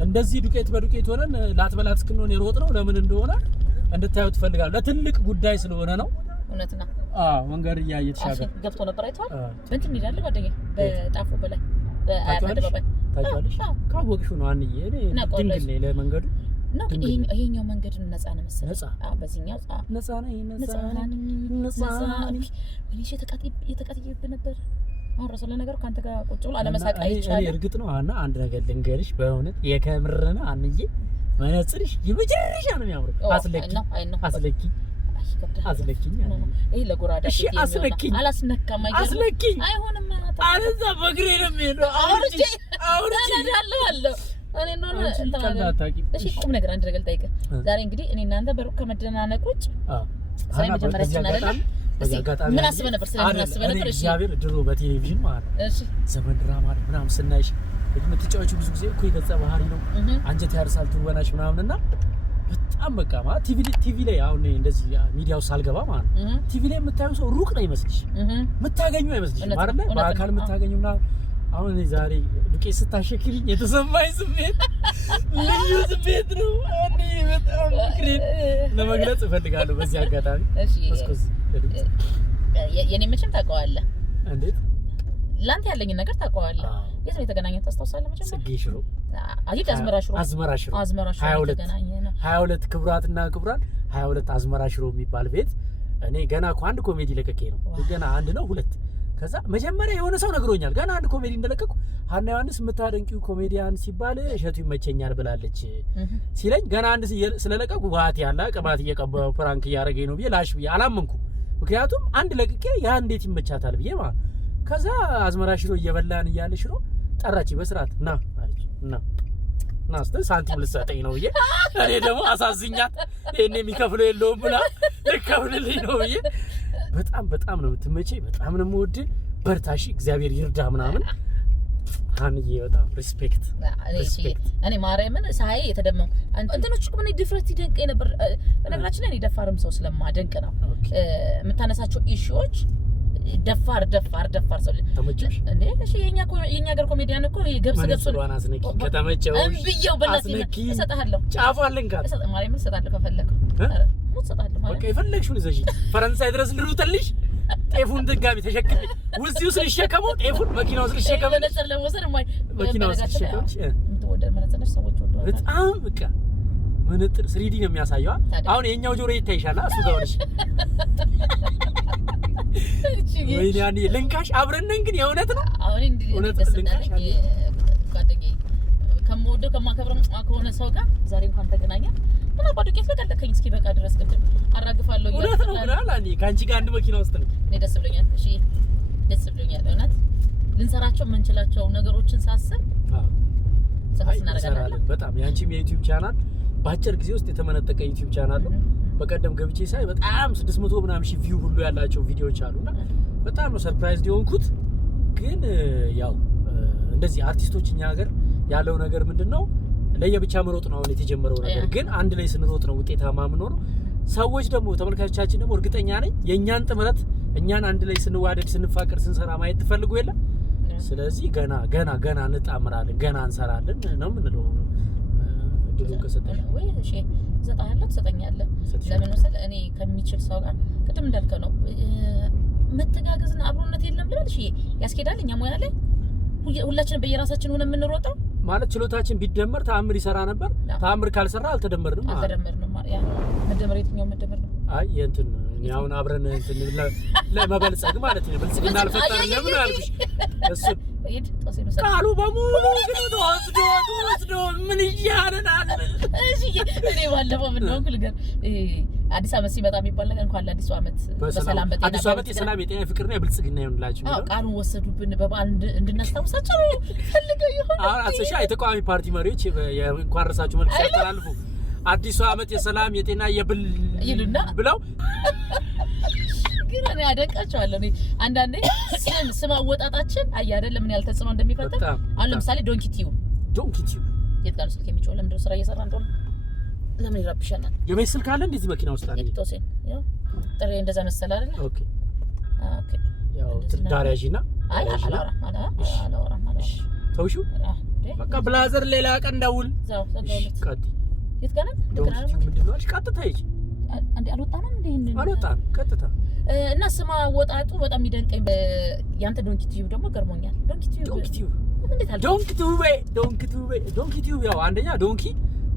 እንደዚህ ዱቄት በዱቄት ሆነን ላትበላት እስክንሆን የሮጥ ነው ለምን እንደሆነ እንድታዩ ትፈልጋለሁ። ለትልቅ ጉዳይ ስለሆነ ነው። እውነት ነው። መንገድ እያየተሻገረ ገብቶ ነበር አይተዋል። እንትን ይላል ጓደኛዬ በጣፎ በላይ በአያት አደባባይ ታውቂዋለሽ? ካወቅሽው ነው አንዬ እኔ ድንግል ነኝ ለመንገዱ ነው። ይሄኛው መንገድ ነፃ ነው መሰለኝ። በዚህኛው ነፃ ነው። እኔ የተቃጥዬብህ ነበር። አሁን ራሱ ለነገሩ ካንተ ጋር ቁጭ ብሎ አለመሳቅ አይቻልም። እርግጥ ነው እና አንድ ነገር ልንገርሽ፣ በእውነት የከምር ነው አንዬ መነጽርሽ የመጨረሻ ነው የሚያምረው። አስለኪኝ ይሄ ለጎራዳ እሺ፣ አስለኪኝ። አላስነካም። አስለኪኝ። አይሆንም። አለዛ በእግሬ ነው የሚሄደው። አውርጄ እነዳለሁ። እኔ ነው እሺ፣ ቁም ነገር አንድ ነገር ልጠይቅህ። ዛሬ እንግዲህ እኔ እናንተ በሩቅ ከመደናነቅ ውጭ ስለ መጀመሪያችን አይደለም ምን አስበህ ነበር? ስለምን አስበህ ነበር? እሺ እግዚአብሔር ድሮ በቴሌቪዥን ማለት እሺ ዘመን ድራማ ምናምን ስናይሽ የምትጫወቺው ብዙ ጊዜ እኮ የገጸ ባህሪ ነው አንጀት ያርሳል ትወናሽ ምናምንና በጣም በቃ ማለት ቲቪ ላይ አሁን እንደዚህ ሚዲያው ሳልገባ ማለት ቲቪ ላይ የምታየው ሰው ሩቅ ነው ይመስልሽ፣ የምታገኙ አይመስልሽ ማለት ነው። በአካል የምታገኙ ምናምን አሁን እኔ ዛሬ ዱቄት ስታሸክልኝ የተሰማኝ ስሜት ልዩ ስሜት ነው። እኔ በጣም ፍቅሬን ለመግለጽ እፈልጋለሁ በዚህ አጋጣሚ። እሺ የኔ መቼም ታውቀዋለህ። እንዴት ላንተ ያለኝ ነገር ታውቀዋለህ። የት ነው የተገናኘን ታስታውሳለህ? መቼም ጽጌ ሽሮ አዚት አዝመራ ሽሮ 22 ክብራትና ክብራን 22 አዝመራ ሽሮ የሚባል ቤት እኔ ገና እኮ አንድ ኮሜዲ ለቀቄ ነው። ገና አንድ ነው ሁለት ከዛ መጀመሪያ የሆነ ሰው ነግሮኛል። ገና አንድ ኮሜዲ እንደለቀቁ ሀና ዮሐንስ የምታደንቂው ኮሜዲያን ሲባል እሸቱ ይመቸኛል ብላለች ሲለኝ ገና አንድ ስለለቀቁ ዋት ያላ ቅባት እየቀባው ፕራንክ እያደረገኝ ነው ብዬ ላሽ ብዬ አላመንኩም። ምክንያቱም አንድ ለቅቄ ያ እንዴት ይመቻታል ብዬ ማለት ከዛ አዝመራ ሽሮ እየበላን እያለ ሽሮ ጠራች በስርዓት ና ስትል ሳንቲም ልትሰጠኝ ነው ብዬ እኔ ደግሞ አሳዝኛት ይሄን የሚከፍለው የለውም ብላ ልከፍልልኝ ነው ብዬ በጣም ነው የምትመቸኝ፣ በጣም ነው የምወድህ፣ በርታሺ እግዚአብሔር ይርዳ ምናምን አንዬ በጣም ሪስፔክት እኔ ማርያምን ሳይ የተደመው እንትኖች ምን ድፍረት ይደንቀኝ ነበር። በነገራችን ላይ እኔ ደፋርም ሰው ስለማደንቅ ነው የምታነሳቸው ኢሹዎች ደፋር ሰው ተመቸሽ እንዴ? እሺ የኛ ሀገር ኮሜዲያን እኮ ገብስ ነው ከተመቸው እንብየው በእናትህ እሰጥሃለሁ። ጫፏልን ጋር ማርያምን እሰጥሃለሁ ከፈለከው ሙት ሰጣለሁ ማለት በቃ የፈለግሽውን ይዘሽ ፈረንሳይ ድረስ ልሩጥልሽ ጤፉን ድጋሚ ተሸክሜ ውስጥ ልሸከመው ጤፉን መኪናው ውስጥ ልሸከመው መነጽር ለመውሰድ ማይ መኪናው ውስጥ ልሸከመው የምትወደድ መነጽር ሰዎች ወደዋል በጣም በቃ መነጽር 3D ነው የሚያሳየው አሁን የኛው ጆሮ ይታይሻል እሱ ጋር ሆነሽ ወይኔ ያኔ ልንካሽ አብረን ነን ግን የእውነት ነው አሁን እንዴ ልንካሽ ጓደኛዬ ከመወደው ከማከብረው ከሆነ ሰው ጋር ዛሬ እንኳን ተገናኘን እና ጓደኛዬ ስለቀለከኝ እስኪ በቃ ድረስ ግን አራግፋለሁ እውነት ነው ብላል አንዴ ካንቺ ጋር አንድ መኪና ውስጥ ነው እኔ ደስ ብሎኛል እሺ ደስ ብሎኛል እውነት ልንሰራቸው የምንችላቸው ነገሮችን ሳስብ ሰፋስ እናደርጋለን በጣም ያንቺም የዩቲዩብ ቻናል በአጭር ጊዜ ውስጥ የተመነጠቀ ዩቲዩብ ቻናል ነው በቀደም ገብቼ ሳይ በጣም 600 ምናምን ሺህ ቪው ሁሉ ያላቸው ቪዲዮዎች አሉና በጣም ነው ሰርፕራይዝ ሊሆንኩት ግን ያው እንደዚህ አርቲስቶች እኛ ሀገር ያለው ነገር ምንድነው ለየብቻ መሮጥ ነው አሁን የተጀመረው ነገር ግን አንድ ላይ ስንሮጥ ነው ውጤታማ የምንሆነው ሰዎች ደግሞ ተመልካቾቻችን ደግሞ እርግጠኛ ነኝ የኛን ጥምረት እኛን አንድ ላይ ስንዋደድ ስንፋቀር ስንሰራ ማየት ትፈልጉ የለ ስለዚህ ገና እንጣምራለን ገና እንሰራለን ነው የምንለው ድሮ ከሰጠሽ ወይ እሺ ዘጣለህ ትሰጠኛለህ ለምን ወሰል እኔ ከሚችል ሰው ጋር ቅድም እንዳልከው ነው መተጋገዝና አብሮነት የለም ብለህ እሺ ያስኬዳል እኛ ሙያ ላይ ሁላችንም በየራሳችን ሆነ የምንሮጠው ማለት ችሎታችን ቢደመር ተአምር ይሰራ ነበር ተአምር ካልሰራ አልተደመርንም ያ መደመር የትኛው መደመር ነው አይ እንትን ያውን አብረን እንትን ለመበልጸግ ማለት ነው ብልጽግና አልፈጠር ለምን አልኩሽ እሱ ይድ ተሰይም ቃሉ በሙሉ ግን ወስዶ ምን ይያረናል እሺ እኔ ባለፈው ምን ነው ልገር አዲስ አመት ሲመጣ የሚባል ነገር እንኳን ለአዲስ አመት በሰላም በጤና አዲስ አመት የሰላም የጤና ፍቅርና የብልጽግና ይሆንላችሁ አዎ ቃሉን ወሰዱብን በበዓል እንድናስታውሳቸው ፈልገው ይሆን አሰሻ የተቃዋሚ ፓርቲ መሪዎች እንኳን ረሳችሁ መልክ ያስተላልፉ አዲስ አመት የሰላም የጤና የብል ይሉና ብለው ግን እኔ አደንቃቸዋለሁ እኔ አንዳንዴ ስም አወጣጣችን አይ አይደለም ምን ያልተጽኖ እንደሚፈጠር አሁን ለምሳሌ ዶንኪ ቲዩ የትጋር ስልክ የሚጮህ ለምንድነው ስራ እየሰራ እንደሆነ ለምን ይረብሻናል የቤት ስልክ አለ እንደዚህ መኪና ውስጥ አለ ቶሴን ያው ጥሬ እንደዛ መሰለ አይደል ኦኬ ያው ትዳሪያጂና አይ አላወራም ተውሹ በቃ ብላዘር ሌላ ቀን ደውል ዛው ዘጋውለት ቀጥ የትጋር ምንድነው ቀጥታ ይጭ አንዴ አልወጣንም እንዴ አልወጣን ቀጥታ እና ስማ ወጣቱ በጣም ይደንቀኝ ያንተ ዶንኪ ቲዩ ደግሞ ገርሞኛል ዶንኪ ቲዩ ያው አንደኛ ዶንኪ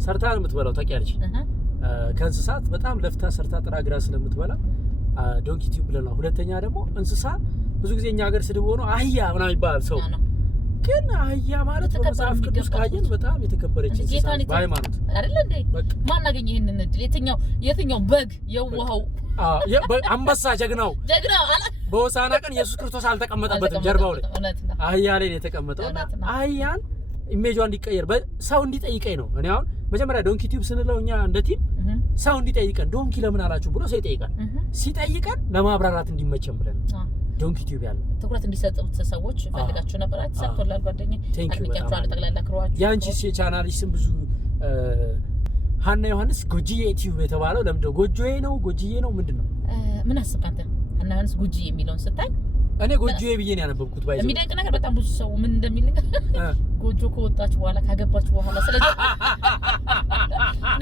ሰርታ የምትበላው ታውቂያለሽ ከእንስሳት በጣም ለፍታ ሰርታ ጥራግራ ስለምትበላ ዶንኪ ቲዩ ብለና ሁለተኛ ደግሞ እንስሳ ብዙ ጊዜ እኛ ሀገር ስድብ ሆኖ አህያ ምናምን ይባላል ሰው ግን አህያ ማለት በመጽሐፍ ቅዱስ ካየን በጣም የተከበረች እንስሳ በሃይማኖት አይደል እንዴ ማን አገኘ ይሄንን እድል የትኛው በግ የዋሃው አንበሳ ጀግናው በሆሳና ቀን ኢየሱስ ክርስቶስ አልተቀመጠበትም ጀርባው ላይ አህያ ላይ ነው የተቀመጠው አህያን ኢሜጇ እንዲቀየር ሰው እንዲጠይቀኝ ነው እኔ አሁን መጀመሪያ ዶንኪ ቲዩብ ስንለው እኛ እንደ ቲም ሰው እንዲጠይቀን ዶንኪ ለምን አላችሁ ብሎ ሰው ይጠይቃል ሲጠይቀን ለማብራራት እንዲመቸን ብለን ዶንኪ ቲዩብ ያለ ትኩረት እንዲሰጡት ሰዎች ፈልጋችሁ ነበር አትሰጥቶላል ጓደኛዬ አድንቄያችኋለሁ ጠቅላላ ክሯችሁ ያንቺስ የቻናልሽ ስም ብዙ ሀና ዮሐንስ ጎጂዬ ዩቲዩብ የተባለው ለምንድነው ጎጆዬ ነው ጎጂዬ ነው ምንድነው ምን አስበህ አንተ ሀና ዮሐንስ ጎጂዬ የሚለውን ስታይ እኔ ጎጆዬ ብዬ ነው ያነበብኩት ባይዘው የሚደንቅ ነገር በጣም ብዙ ሰው ምን እንደሚል ጎጆ ከወጣች በኋላ ካገባች በኋላ ስለዚህ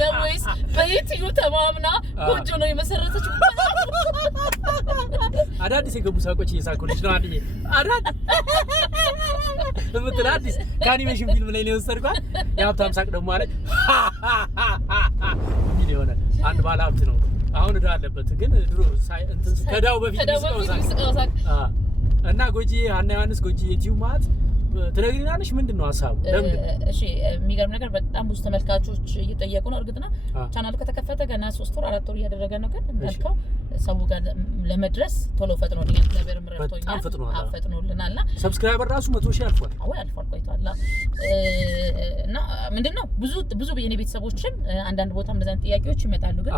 ነው ወይስ በዩቲዩብ ተማምና ጎጆ ነው የመሰረተችው አዳዲስ የገቡ ሳቆች እየሳቁልሽ ነው አንዴ አዲስ ከአኒሜሽን ፊልም ላይ ነው የወሰድኳት የሀብታም ሳቅ ደግሞ አለ ምን ይሆናል አንድ ባለ ሀብት ነው አሁን እዳ አለበት ግን ድሮ እንትን ከዳው በፊት ይስቀውሳቅ እና ጎጂዬ ሀና ዮሐንስ ጎጂዬ ዩቲዩብ ማለት ትነግሪናለሽ ምንድነው ሐሳቡ ለምን እሺ የሚገርም ነገር በጣም ብዙ ተመልካቾች እየጠየቁ ነው እርግጥና ቻናሉ ከተከፈተ ገና 3 ወር 4 ወር እያደረገ ነው ግን እንዳልከው ሰው ጋር ለመድረስ ቶሎ ፈጥኖልኛል ነገር ምረቶኛል ፈጥኖልናልና ሰብስክራይበር ራሱ 100 ሺህ አልፏል አዎ አልፏል ቆይቷል እና ምንድነው ብዙ የኔ ቤተሰቦችን አንዳንድ ቦታ እንደዛን ጥያቄዎች ይመጣሉ ግን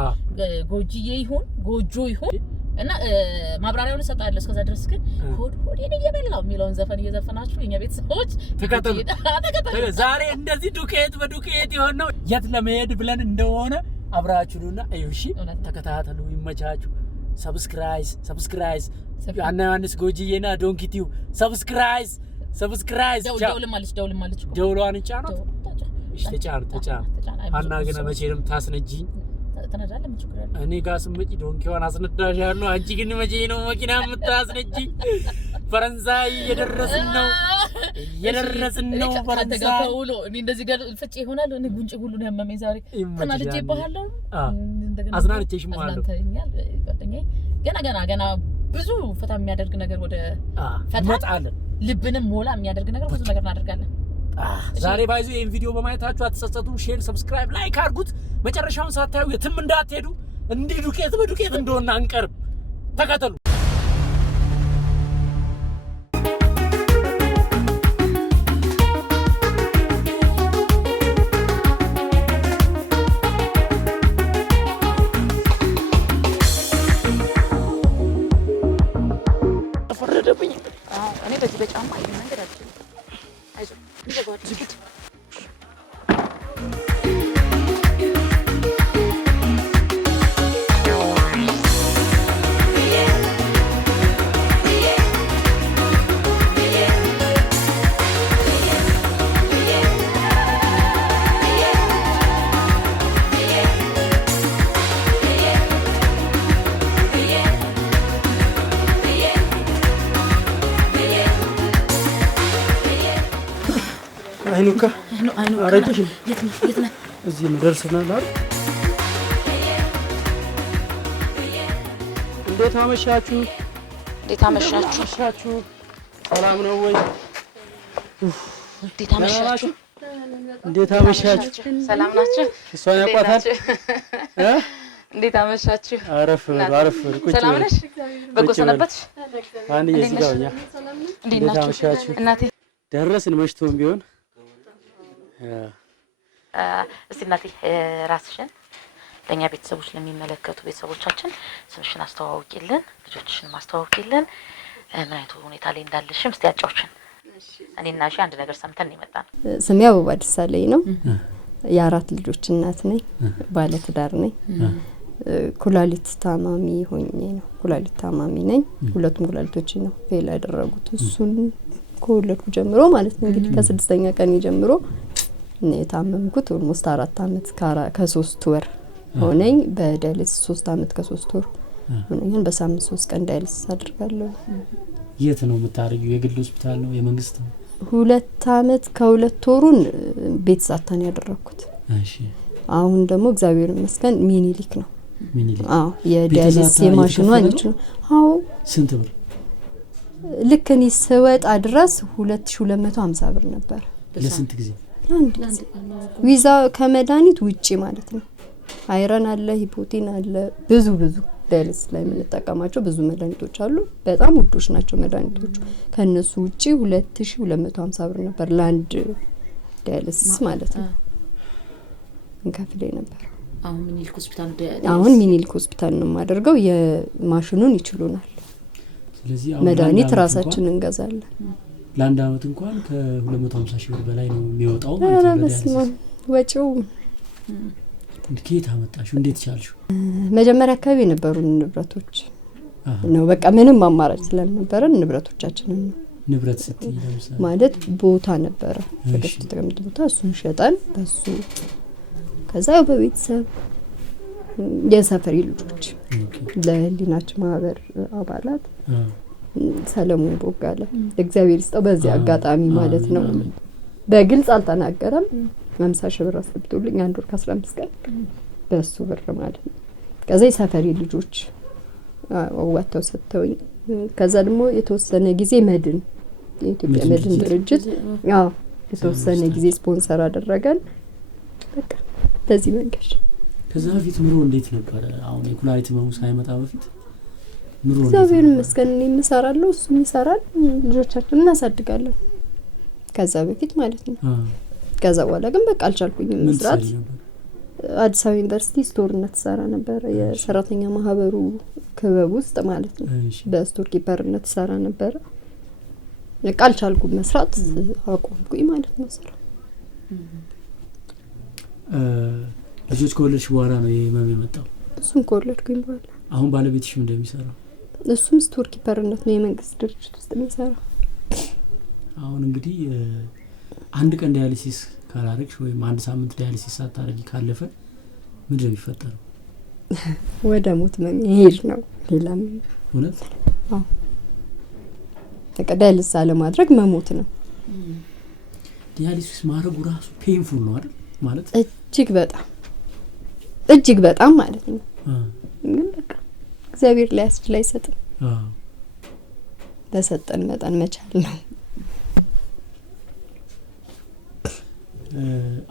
ጎጂዬ ይሁን ጎጆ ይሁን እና ማብራሪያውን ሰጣለሁ እስከዛ ድረስ ግን ሆዴን እየበላው የሚለውን ዘፈን እየዘፈናችሁ የኛ ቤተሰቦች ተከታተሉ ዛሬ እንደዚህ ዱቄት በዱቄት የሆነው የት ለመሄድ ብለን እንደሆነ አብራችሁና እሺ ተከታተሉ ይመቻችሁ ሰብስክራይብ ሀና ዮሐንስ ጎጂዬና ዶንኪ ቲዩብ ሰብስክራይብ ደውልማለች ደውሏን ጫናት እሺ ተጫን ሀና ግን መቼም ታስነጂኝ ተነዳለህ ምን ችግር አለ? እኔ ጋር ስመጪ ዶንኪዋን አስነዳሻለሁ። አንቺ ግን መቼ ነው መኪና የምታስነጂ? ፈረንሳይ እየደረስን ነው ፈረንሳይ። እኔ እንደዚህ ጋር ፍጭ ይሆናል። እኔ ጉንጭ ሁሉ ነው ያመመኝ ዛሬ። ተናድጄ ይባሃለሁ። አዝናንቼሽም አለው ጓደኛዬ። ገና ብዙ ፈታ የሚያደርግ ነገር ወደ ፈታ ልብንም ሞላ የሚያደርግ ነገር ብዙ ነገር እናደርጋለን። ዛሬ ባይዙ ይሄን ቪዲዮ በማየታችሁ አትጸጸቱ። ሼር፣ ሰብስክራይብ፣ ላይክ አድርጉት። መጨረሻውን ሳታዩ የትም እንዳትሄዱ። እንዲህ ዱቄት በዱቄት እንደሆነ አንቀርብ። ተከተሉ። ፈረደብኝ። እኔ በዚህ በጫማ ይሄን መንገድ አልችልም። አይዞህ ይዘጋው ዝግት አይኑካ አረጅሽ የት ነህ? እዚህ ነው ደርሰናል አይደል? እንዴት አመሻችሁ? ሰላም ነው ወይ? እንዴት አመሻችሁ? ሰላም ናችሁ? እሷን ያቋታል እንዴት አመሻችሁ? አረፍ ቁጭ ሰላም ነሽ? በጎ ሰነበትሽ? አንዴ እዚህ ጋር ሆኛ እንዴት አመሻችሁ? እናቴ ደረስን መሽቶም ቢሆን እስቲ እናቴ ራስሽን ለኛ ቤተሰቦች ለሚመለከቱ ቤተሰቦቻችን ስምሽን አስተዋውቂልን፣ ልጆችሽን ማስተዋውቂልን፣ ምን አይነት ሁኔታ ላይ እንዳለሽም እስቲ ያጫውችን። እኔና እሺ አንድ ነገር ሰምተን ይመጣል። ስሜ አበባ ደሳለኝ ነው። የአራት ልጆች እናት ነኝ። ባለ ትዳር ነኝ። ኩላሊት ታማሚ ሆኜ ነው። ኩላሊት ታማሚ ነኝ። ሁለቱም ኩላሊቶች ነው ፌል ያደረጉት። እሱን ከወለድኩ ጀምሮ ማለት ነው እንግዲህ ከ6ኛ ቀን ጀምሮ የታመምኩት ኦልሞስት 4 አመት ከ3 ወር ሆነኝ። በዳያሊሲስ 3 አመት ከ3 ወር ሆነኝ። በሳምንት 3 ቀን ዳያሊሲስ አድርጋለሁ። የት ነው የምታደርጊው? የግል ሆስፒታል ነው የመንግስት ነው? 2 አመት ከ2 ወሩን ቤት ሳታን ያደረኩት። እሺ አሁን ደግሞ እግዚአብሔር ይመስገን ሚኒሊክ ነው። ሚኒሊክ የዳያሊሲስ የማሽኑ አንቺ ነው። አዎ ስንት ብር? ልክ እኔ ስወጣ ድረስ 2250 ብር ነበር። ለስንት ጊዜ? ቪዛ ከመድኃኒት ውጪ ማለት ነው። አይረን አለ፣ ሂፖቲን አለ፣ ብዙ ዳያሊሲስ ላይ የምንጠቀማቸው ብዙ መድኃኒቶች አሉ። በጣም ውዶች ናቸው መድኃኒቶቹ። ከነሱ ውጪ 2250 ብር ነበር ለአንድ ዳያሊሲስ ማለት ነው እንከፍለኝ ነበር። አሁን ሚኒሊክ ሆስፒታል ነው የማደርገው። የማሽኑን ይችሉናል። ስለዚህ መድኃኒት ራሳችን እንገዛለን። ለአንድ አመት እንኳን ከ250 ሺህ ብር በላይ ነው የሚወጣው ማለት ነው። ወጪው እንዴት አመጣሽው? እንዴት ቻልሽው? መጀመሪያ አካባቢ የነበሩ ንብረቶች ነው በቃ ምንም አማራጭ ስላልነበረ ንብረቶቻችንን ነው። ንብረት ስትይ ለምሳሌ ማለት ቦታ ነበረ በገስት ተቀምጥ ቦታ እሱን ሸጠን በሱ ከዛ በቤተሰብ የሰፈሪ ልጆች ለህሊናችን ማህበር አባላት ሰለሞን ቦጋለ እግዚአብሔር ይስጠው በዚህ አጋጣሚ ማለት ነው። በግልጽ አልተናገረም። 50 ሺህ ብር አስገብቶልኝ 1 ወር ከ15 ቀን በሱ ብር ማለት ነው። ከዛ የሰፈሪ ልጆች ወጥተው ሰጥተውኝ ከዛ ደግሞ የተወሰነ ጊዜ መድን የኢትዮጵያ መድን ድርጅት የተወሰነ ጊዜ ስፖንሰር አደረገን። በቃ በዚህ መንገድ ከዛ በፊት ኑሮ እንዴት ነበር? አሁን የኩላሊት ህመሙ ሳይመጣ በፊት ኑሮ እግዚአብሔር ይመስገን እኔ እሰራለሁ፣ እሱ ይሰራል፣ ልጆቻችንን እናሳድጋለን። ከዛ በፊት ማለት ነው። ከዛ በኋላ ግን በቃ አልቻልኩኝም መስራት። አዲስ አበባ ዩኒቨርሲቲ ስቶርነት ሰራ ነበር፣ የሰራተኛ ማህበሩ ክበብ ውስጥ ማለት ነው። በስቶር ኪፐርነት ሰራ ነበር። በቃ አልቻልኩም መስራት፣ አቆምኩኝ ማለት ነው ስራ። ልጆች ከወለድሽ በኋላ ነው የህመም የመጣው? እሱም ከወለድኩኝ በኋላ። አሁን ባለቤትሽም እንደሚሰራው? እሱም ስቶር ኪፐርነት ነው የመንግስት ድርጅት ውስጥ የሚሰራው። አሁን እንግዲህ አንድ ቀን ዳያሊሲስ ካላረግሽ ወይም አንድ ሳምንት ዳያሊሲስ ሳታረጊ ካለፈ ምንድነው የሚፈጠረው? ወደ ሞት መሄድ ነው ሌላም እውነት ተቀዳይልስ ለማድረግ መሞት ነው ዲያሊሲስ ማድረጉ ራሱ ፔንፉል ነው አይደል ማለት እጅግ በጣም ማለት ነው ግን በቃ እግዚአብሔር ላይ ያስችል አይሰጥም በሰጠን መጠን መቻል ነው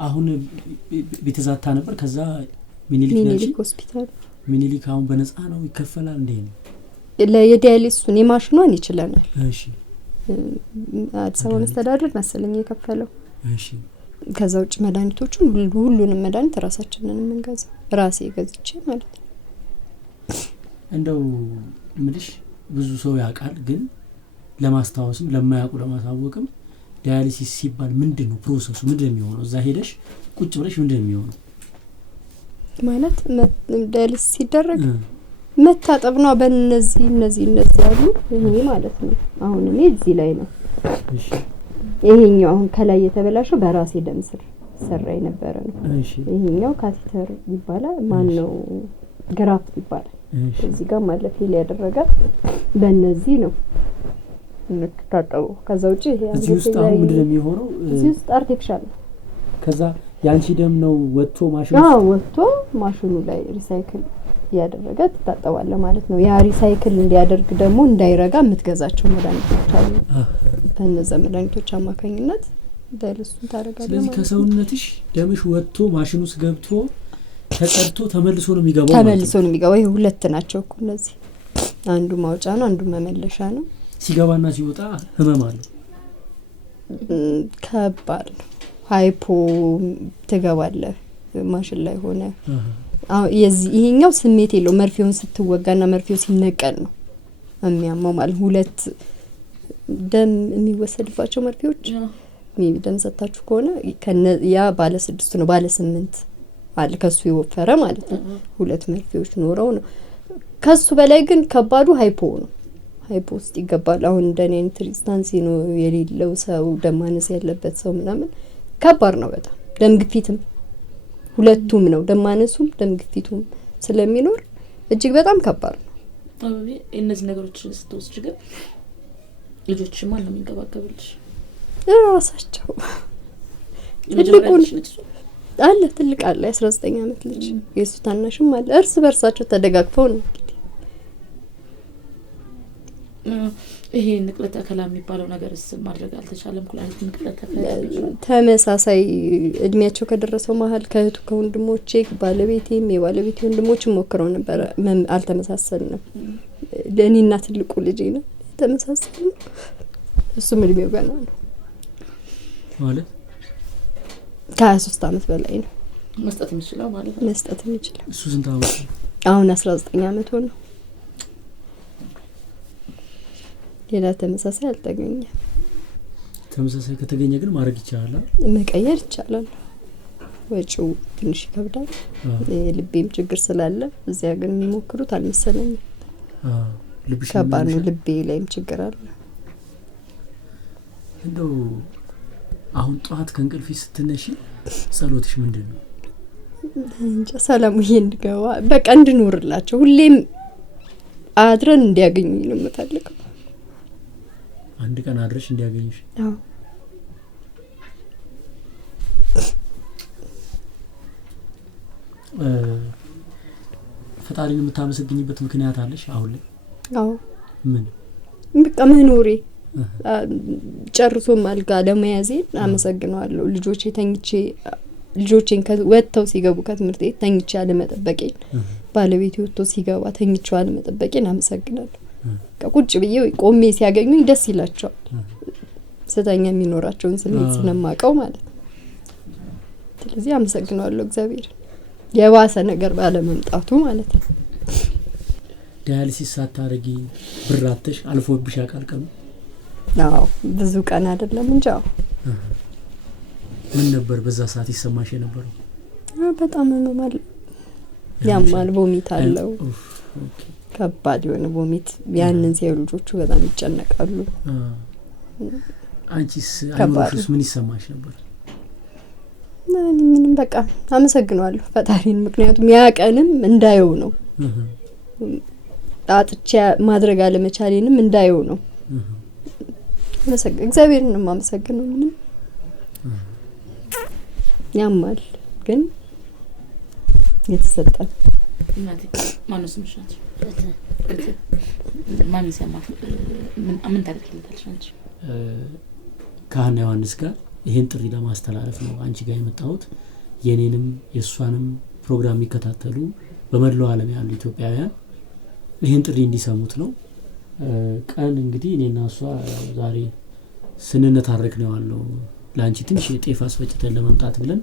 አሁን ቤተዛታ ነበር ከዛ ሚኒሊክ ሆስፒታል ሚኒሊክ አሁን በነፃ ነው ይከፈላል እንዴ ነው ለየዲያሊሲሱን የማሽኗን ይችላልናል እሺ አዲስ አበባ መስተዳድር መሰለኝ የከፈለው እሺ ከዛ ውጭ መድኃኒቶቹን ሁሉንም መድኃኒት ራሳችንን እንገዛው ራሴ ገዝቼ ማለት ነው እንደው ምልሽ ብዙ ሰው ያውቃል ግን ለማስታወስም ለማያውቁ ለማሳወቅም ዲያሊሲስ ሲባል ምንድነው ፕሮሰሱ ምንድነው የሚሆነው እዛ ሄደሽ ቁጭ ብለሽ ምንድነው የሚሆነው ማለት ዲያሊሲስ ሲደረግ መታጠብ ነው በእነዚህ ያሉ ይሄ ማለት ነው አሁን እኔ እዚህ ላይ ነው እሺ ይሄኛው አሁን ከላይ የተበላሸው በራሴ ደም ስር ሰራ የነበረ ነው እሺ ይሄኛው ካቴተር ይባላል ማን ነው ግራፍት ይባላል እዚህ ጋር ማለት ላይ ያደረገ በእነዚህ ነው እንከታተው ከዛ ውጪ ይሄ እዚህ ውስጥ አሁን ምንድነው የሚሆነው እዚህ ውስጥ አርቲፊሻል ከዛ ያንቺ ደም ነው ወጥቶ ማሽኑ ላይ ሪሳይክል ያደረገ ተጣጣዋለ ማለት ነው ያ ሪሳይክል እንዲያደርግ ደግሞ እንዳይረጋ የምትገዛቸው መድኃኒቶች አሉ በእነዛ መድኃኒቶች አማካኝነት ዳይልሱን ታረጋለህ ስለዚህ ከሰውነትሽ ደምሽ ወጥቶ ማሽኑ ውስጥ ገብቶ ተቀድቶ ተመልሶ ነው የሚገባው ይሄ ሁለት ናቸው እኮ እነዚህ አንዱ ማውጫ ነው አንዱ መመለሻ ነው ሲገባና ሲወጣ ህመም አለው ከባድ ሃይፖ ትገባለህ ማሽን ላይ ሆነ ይሄኛው ስሜት የለው መርፌውን ስትወጋና መርፌው ሲነቀል ነው የሚያመው ማለት ሁለት ደም የሚወሰድባቸው መርፌዎች ደም ሰጣችሁ ከሆነ ያ ባለ 6 ነው ባለ 8 አለ ከሱ ይወፈረ ማለት ነው ሁለት መርፌዎች ኖረው ነው ከሱ በላይ ግን ከባዱ ሃይፖ ነው ሃይፖ ውስጥ ይገባል አሁን እንደኔ ኢንትሪስታንሲ ነው የሌለው ሰው ደማነስ ያለበት ሰው ምናምን ከባድ ነው በጣም ደም ግፊትም ሁለቱም ነው ደማነሱም ደም ግፊቱም ስለሚኖር እጅግ በጣም ከባድ ነው አብይ እነዚህ ነገሮች ስትወስጂ ግን ልጆች ማን ነው የሚንከባከብልሽ ራሳቸው ትልቅ አለ 19 አመት ልጅ የሱ ታናሽም አለ እርስ በርሳቸው ተደጋግፈው ነው ይሄ ንቅለ ተከላ የሚባለው ነገርስ ማድረግ አልተቻለም ኩላሊት ንቅለ ተከላ ተመሳሳይ እድሜያቸው ከደረሰው መሀል ከእህቱ ከወንድሞቼ ባለቤቴም የባለቤቴ ወንድሞች ሞክረው ነበር አልተመሳሰልንም ለኔና ትልቁ ልጅ ነው ተመሳሳይ እሱም እድሜው ገና ነው ማለት ከ23 አመት በላይ ነው መስጠት የሚችለው ማለት ነው መስጠት የሚችለው እሱ ስንት አመት አሁን 19 አመት ሆነ ሌላ ተመሳሳይ አልተገኘ ተመሳሳይ ከተገኘ ግን ማድረግ ይቻላል መቀየር ይቻላል ወጪው ትንሽ ይከብዳል ልቤም ችግር ስላለ እዚያ ግን የሚሞክሩት አልመሰለኝም ልብሽ ከባድ ነው ልቤ ላይም ችግር አለ እንደው አሁን ጧት ከእንቅልፍ ስትነሺ ጸሎትሽ ምንድነው እንጃ ሰላም ይንድገዋ በቃ እንድኖርላቸው ሁሌም አድረን እንዲያገኙኝ ነው የምፈልገው አንድ ቀን አድረሽ እንዲያገኙሽ አዎ ፈጣሪን የምታመሰግኝበት ምክንያት አለሽ አሁን ላይ አዎ ምን በቃ መኖሬ ጨርሶ ማልጋ ለመያዜ አመሰግናለሁ ልጆቼን ወጥተው ሲገቡ ከትምህርት ቤት ተኝቼ አለመጠበቄ ባለቤቴ ወጥቶ ሲገባ ተኝቼ አለመጠበቄን አመሰግናለሁ ቁጭ ብዬ ቆሜ ሲያገኙኝ ደስ ይላቸዋል ስተኛ የሚኖራቸውን ስሜት ስለማቀው ማለት ነው ስለዚህ አመሰግናለሁ እግዚአብሔር የባሰ ነገር ባለመምጣቱ ማለት ነው ዳያሊሲስ ሳታረጊ ብራተሽ አልፎብሽ ያቃልቀም አዎ ብዙ ቀን አይደለም እንጂ አዎ ምን ነበር በዛ ሰዓት ይሰማሽ የነበረው በጣም ያማል ቮሚት አለው ከባድ የሆነ ቮሚት ያንን ሲያዩ ልጆቹ በጣም ይጨነቃሉ አንቺስ አይምሮሽ ምን ይሰማሽ ነበር ምንም በቃ አመሰግናለሁ ፈጣሪን። ምክንያቱም ያ ቀንም እንዳየው ነው አጥቼ ማድረግ አለመቻሌንም እንዳየው ነው። እግዚአብሔርን ነው የማመሰግነው። ምንም ያማል ግን የተሰጠን እናቴ ማነው ስምሽ ናት? ማን ይሰማት ምን ታደርጊልታለሽ አንቺ? ካህን ዮሐንስ ጋር ይሄን ጥሪ ለማስተላለፍ ነው አንቺ ጋር የመጣሁት። የኔንም የሷንም ፕሮግራም የሚከታተሉ በመላው ዓለም ያሉ ኢትዮጵያውያን ይሄን ጥሪ እንዲሰሙት ነው። ቀን እንግዲህ እኔና እሷ ዛሬ ስንነታረክ ነው ያለው። ላንቺ ትንሽ የጤፍ አስፈጭተን ለመምጣት ብለን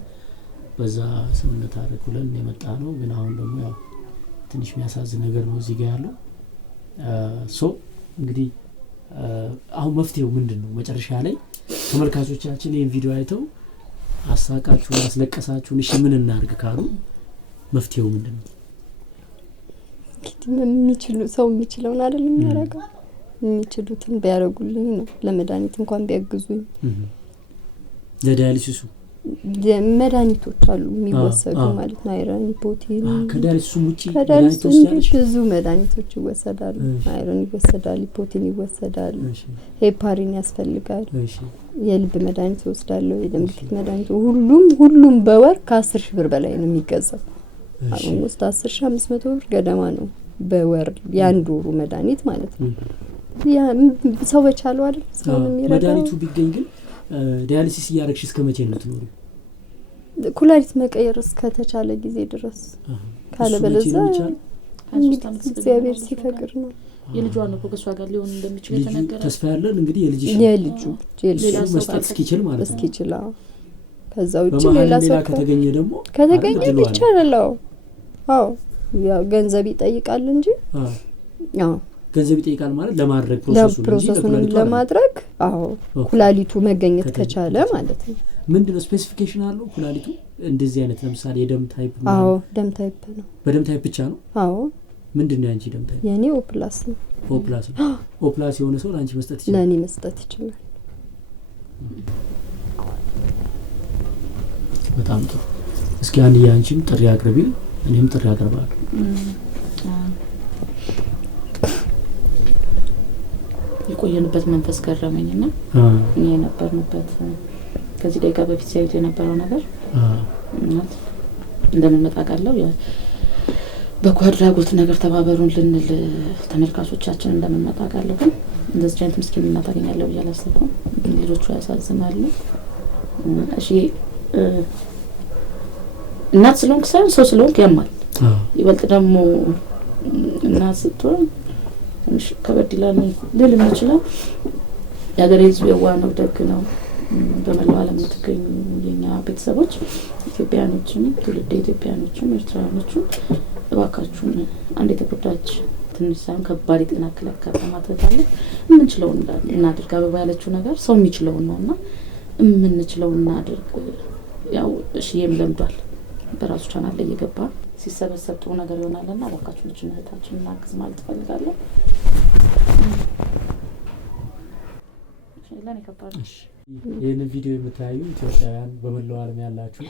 በዛ ስንነታረክ ብለን የመጣ ነው። ግን አሁን ደግሞ ያው ትንሽ የሚያሳዝን ነገር ነው እዚህ ጋር ያለው። እንግዲህ አሁን መፍትሄው ምንድነው? መጨረሻ ላይ ተመልካቾቻችን ይሄን ቪዲዮ አይተው አሳቃችሁን አስለቀሳችሁን እሺ ምን እናርግ ካሉ መፍትሄው ምንድነው? የሚችሉ ሰው የሚችለውን አይደል የሚያደርገው። የሚችሉትን ቢያደርጉልኝ ነው። ለመድኃኒት እንኳን ቢያግዙኝ። ለዳያሊሲሱ መድኃኒቶች አሉ የሚወሰዱ ማለት ነው። አይረን ሊፖቲን ከዳያሊሲሱ ውጪ ብዙ መድኃኒቶች ይወሰዳሉ። አይረን ይወሰዳል፣ ሊፖቲን ይወሰዳል፣ ሄፓሪን ያስፈልጋል። የልብ መድኃኒት ወስዳለሁ፣ የደም ግፊት መድኃኒት ሁሉም በወር ከ10,000 ብር በላይ ነው የሚገዛው። አሁን ውስጥ 10,500 ብር ገደማ ነው በወር ያንድ ወሩ መድኃኒት ማለት ነው። ያ ሰው በቻለው አይደል ሰው የሚረዳው። መድኃኒቱ ቢገኝ ግን ዳያሊሲስ ያረክሽ እስከ መቼ ነው ትኖሪ? ኩላሊት መቀየር እስከ ተቻለ ጊዜ ድረስ ካለ በለዛ እግዚአብሔር ሲፈቅድ ነው። የልጇ ነው ከሷ ጋር ሊሆን እንደሚችል የተነገረ ተስፋ ያለን እንግዲህ የልጁ መስጠት እስኪችል ማለት ነው። እስኪችል ከዛው እቺ ሌላ ሰው ከተገኘ ደግሞ ከተገኘ ይቻላል። አዎ ያው ገንዘብ ይጠይቃል እንጂ ገንዘብ ይጠይቃል ማለት ለማድረግ ፕሮሰሱን ለማድረግ ኩላሊቱ መገኘት ከቻለ ማለት ነው። ምንድነው ስፔሲፊኬሽን አለው ኩላሊቱ? እንደዚህ አይነት ለምሳሌ የደም ታይፕ ነው? ደም ታይፕ ነው። በደም ታይፕ ብቻ ነው? ምንድነው ያንቺ ደም ታይፕ? የኔ ኦ ፕላስ ነው። ኦ ፕላስ ነው። ኦ ፕላስ የሆነ ሰው ላንቺ መስጠት ይችላል? ለኔ መስጠት ይችላል። በጣም ጥሩ። እስኪ አንዴ ያንቺም ጥሪ አቅርቢ፣ እኔም ጥሪ አቀርባለሁ። የቆየንበት መንፈስ ገረመኝና እኛ የነበርንበት ከዚህ ደቂቃ በፊት ሲያዩት የነበረው ነገር ማለት እንደምንመጣ ቃለው በጓድራጎት ነገር ተባበሩን ልንል ተመልካቾቻችን እንደምንመጣ ቃለው። ግን እንደዚህ አይነት ምስኪን እናት አገኛለሁ ብዬ አላሰብኩም። ልጆቹ ያሳዝናሉ። እሺ እናት ስለሆንክ ሳይሆን ሰው ስለሆንክ ያማል። ይበልጥ ደግሞ እናት ስትሆን ትንሽ ከበድ ይላል ልል የምችለው። የሀገሬ ሕዝብ የዋህ ነው፣ ደግ ነው። በመላው ዓለም የምትገኙ የኛ ቤተሰቦች ኢትዮጵያኖችም ትውልደ ኢትዮጵያኖችም ኤርትራውያኖችም እባካችሁን አንድ የተጎዳች ትንሽ ሳይሆን ከባድ የጤና እክል ያጋጠማታል። የምንችለውን እናድርግ። አበባ ያለችው ነገር ሰው የሚችለውን ነውና የምንችለውን እናድርግ። ያው እሺም ለምዷል በራሱ ቻናል ላይ እየገባ ሲሰበሰብ ጥሩ ነገር ይሆናልና እባካችሁን እህታችንን እናግዝ ማለት እፈልጋለሁ። ለኔ ከባድ ነው። ይሄን ቪዲዮ የምታዩ ኢትዮጵያውያን በመላው ዓለም ያላችሁ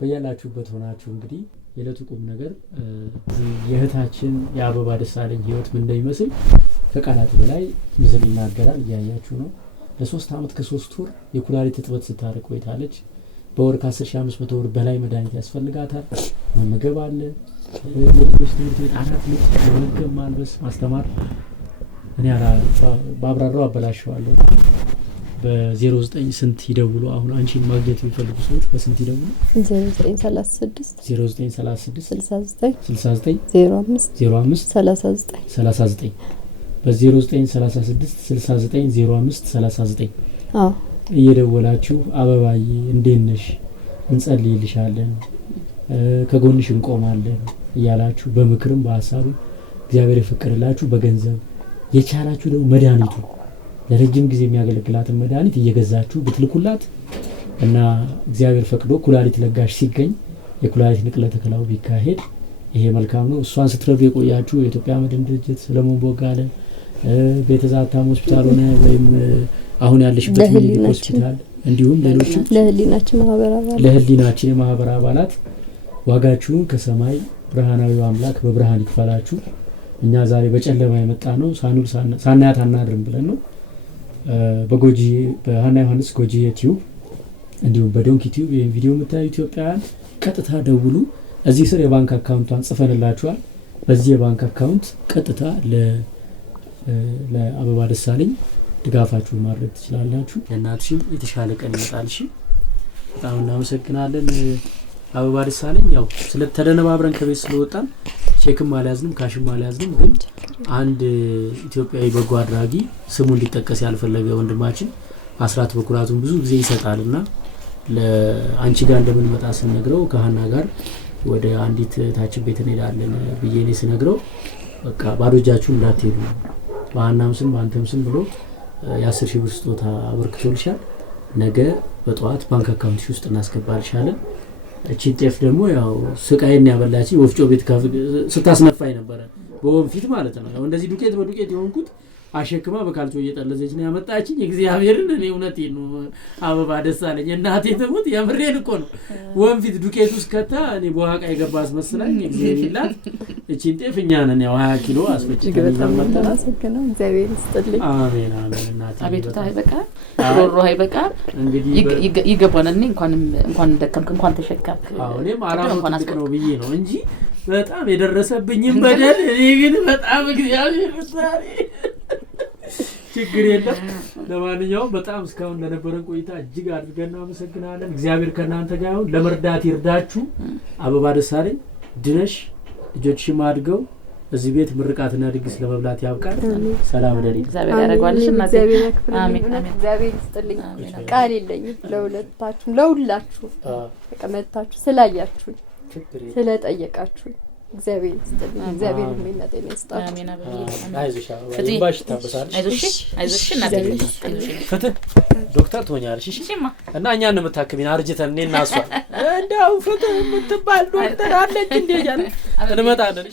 በያላችሁበት ሆናችሁ እንግዲህ የዕለቱ ቁም ነገር የእህታችን የአበባ ደሳለኝ ህይወት ምን እንደሚመስል ከቃላት በላይ ምስል ይናገራል። እያያችሁ ነው። ለ3 አመት ከ3 ወር የኩላሊት እጥበት ስታረቅ ቆይታለች። በወር ከ10,500 ብር በላይ መድኃኒት ያስፈልጋታል። መመገብ አለ፣ የልጆች ትምህርት ቤት 4 ልጅ መመገብ፣ ማልበስ፣ ማስተማር። እኔ ባብራራው አበላሽዋለሁ። በ09 ስንት ይደውሉ? አሁን አንቺን ማግኘት የሚፈልጉ ሰዎች በስንት ይደውሉ? 0936 69 69 05 39 በ0936 69 05 39 እየደወላችሁ አበባዬ እንዴት ነሽ እንጸልይልሻለን ከጎንሽ እንቆማለን እያላችሁ በምክርም በሐሳብም እግዚአብሔር ይፈቅድላችሁ በገንዘብ የቻላችሁ ደግሞ መድኃኒቱ ለረጅም ጊዜ የሚያገለግላትን መድኃኒት እየገዛችሁ ብትልኩላት እና እግዚአብሔር ፈቅዶ ኩላሊት ለጋሽ ሲገኝ የኩላሊት ንቅለ ተከላው ቢካሄድ ይሄ መልካም ነው። እሷን ስትረዱ የቆያችሁ የኢትዮጵያ መድን ድርጅት ሰለሞን ቦጋለ ቤተዛታም ሆስፒታል ሆነ ወይም አሁን ያለሽበት ሆስፒታል እንዲሁም ሌሎች ለህሊናችን የማህበር አባላት ዋጋችሁን ከሰማይ ብርሃናዊው አምላክ በብርሃን ይክፈላችሁ። እኛ ዛሬ በጨለማ የመጣ ነው ሳኑር ሳናያት አናድርም ብለን ነው። በጎጂ በሃና ዮሐንስ ጎጂ ዩቲዩብ እንዲሁም በዶንኪ ዩቲዩብ ይሄን ቪዲዮ የምታዩ ኢትዮጵያውያን ቀጥታ ደውሉ። እዚህ ስር የባንክ አካውንቷን ጽፈንላችኋል። በዚህ የባንክ አካውንት ቀጥታ ለአበባ ደሳለኝ ድጋፋችሁን ማድረግ ትችላላችሁ። ለእናትሽም የተሻለ ቀን ይመጣል። እሺ በጣም እናመሰግናለን አበባ ደሳለኝ። ያው ስለተደነባብረን ከቤት ስለወጣን ቼክም አልያዝንም ካሽም አልያዝንም፣ ግን አንድ ኢትዮጵያዊ በጎ አድራጊ ስሙ እንዲጠቀስ ያልፈለገ ወንድማችን አስራት በኩራቱን ብዙ ጊዜ ይሰጣልና ለአንቺ ጋር እንደምንመጣ ስንነግረው ከሃና ጋር ወደ አንዲት ታችን ቤት እንሄዳለን ብዬኔ ስነግረው በቃ ባዶ እጃችሁን እንዳትሄዱ በሃናም ስም በአንተም ስም ብሎ የ10 ሺህ ብር ስጦታ አበርክቶልሻል። ነገ በጠዋት ባንክ አካውንትሽ ውስጥ እናስገባልሻለን። እቺ ጤፍ ደግሞ ያው ስቃይን ያበላች ወፍጮ ቤት ስታስነፋይ ነበር በወንፊት ማለት ነው። ያው እንደዚህ ዱቄት በዱቄት የሆንኩት አሸክማ በካልቾ እየጠለዘች ነው ያመጣችኝ። እግዚአብሔርን እኔ እውነቴን ነው አበባ ደሳለኝ እናቴ ተሞት የምሬን እኮ ነው። ወንፊት ዱቄት ውስጥ ከታ እኔ በዋቃ የገባ አስመስላኝ እግዚአብሔር ይላት። እቺ ጤፍ እኛ ነን ያው 20 ኪሎ አስፈጭተን መጣና ሰከነው እግዚአብሔር ይስጥልኝ። አሜን አሜን። እናቴ አቤቱታ አይበቃ ሮሮ አይበቃ እንግዲህ ይገባናል። እንኳን ደከምክ እንኳን ተሸከምክ። አዎ እኔም አላማው ነው ብዬ ነው እንጂ በጣም የደረሰብኝም በደል እኔ ግን በጣም እግዚአብሔር ይመስገን ችግር የለም። ለማንኛውም በጣም እስካሁን ለነበረን ቆይታ እጅግ አድርገን እናመሰግናለን። እግዚአብሔር ከእናንተ ጋር ይሁን። ለመርዳት ይርዳችሁ። አበባ ደሳለኝ ድነሽ ልጆችሽም አድገው እዚህ ቤት ምርቃትና ድግስ ለመብላት ያብቃል። ሰላም ደሪ እግዚአብሔር ያረጋልሽ እናቴ። አሜን አሜን። እግዚአብሔር ይስጥልኝ። ቃል የለኝም ለሁለታችሁ ለሁላችሁ ተቀመጣችሁ ስላያችሁ ስለጠየቃችሁ እግዚአብሔር ይስጥልኝ። እግዚአብሔር የሚነጠኝ ይስጣል። አሜን አሜን። አይዞሽ ባሽ ታበሳለሽ። አይዞሽ እናቴ አይዞሽ። ፍትህ ዶክተር ትሆኛለሽ። እሺ እና እኛን የምታክሚን አርጅተን እኔና እሷ እንደው ፍትህ የምትባል ዶክተር አለች እንዴ? እንመጣለን።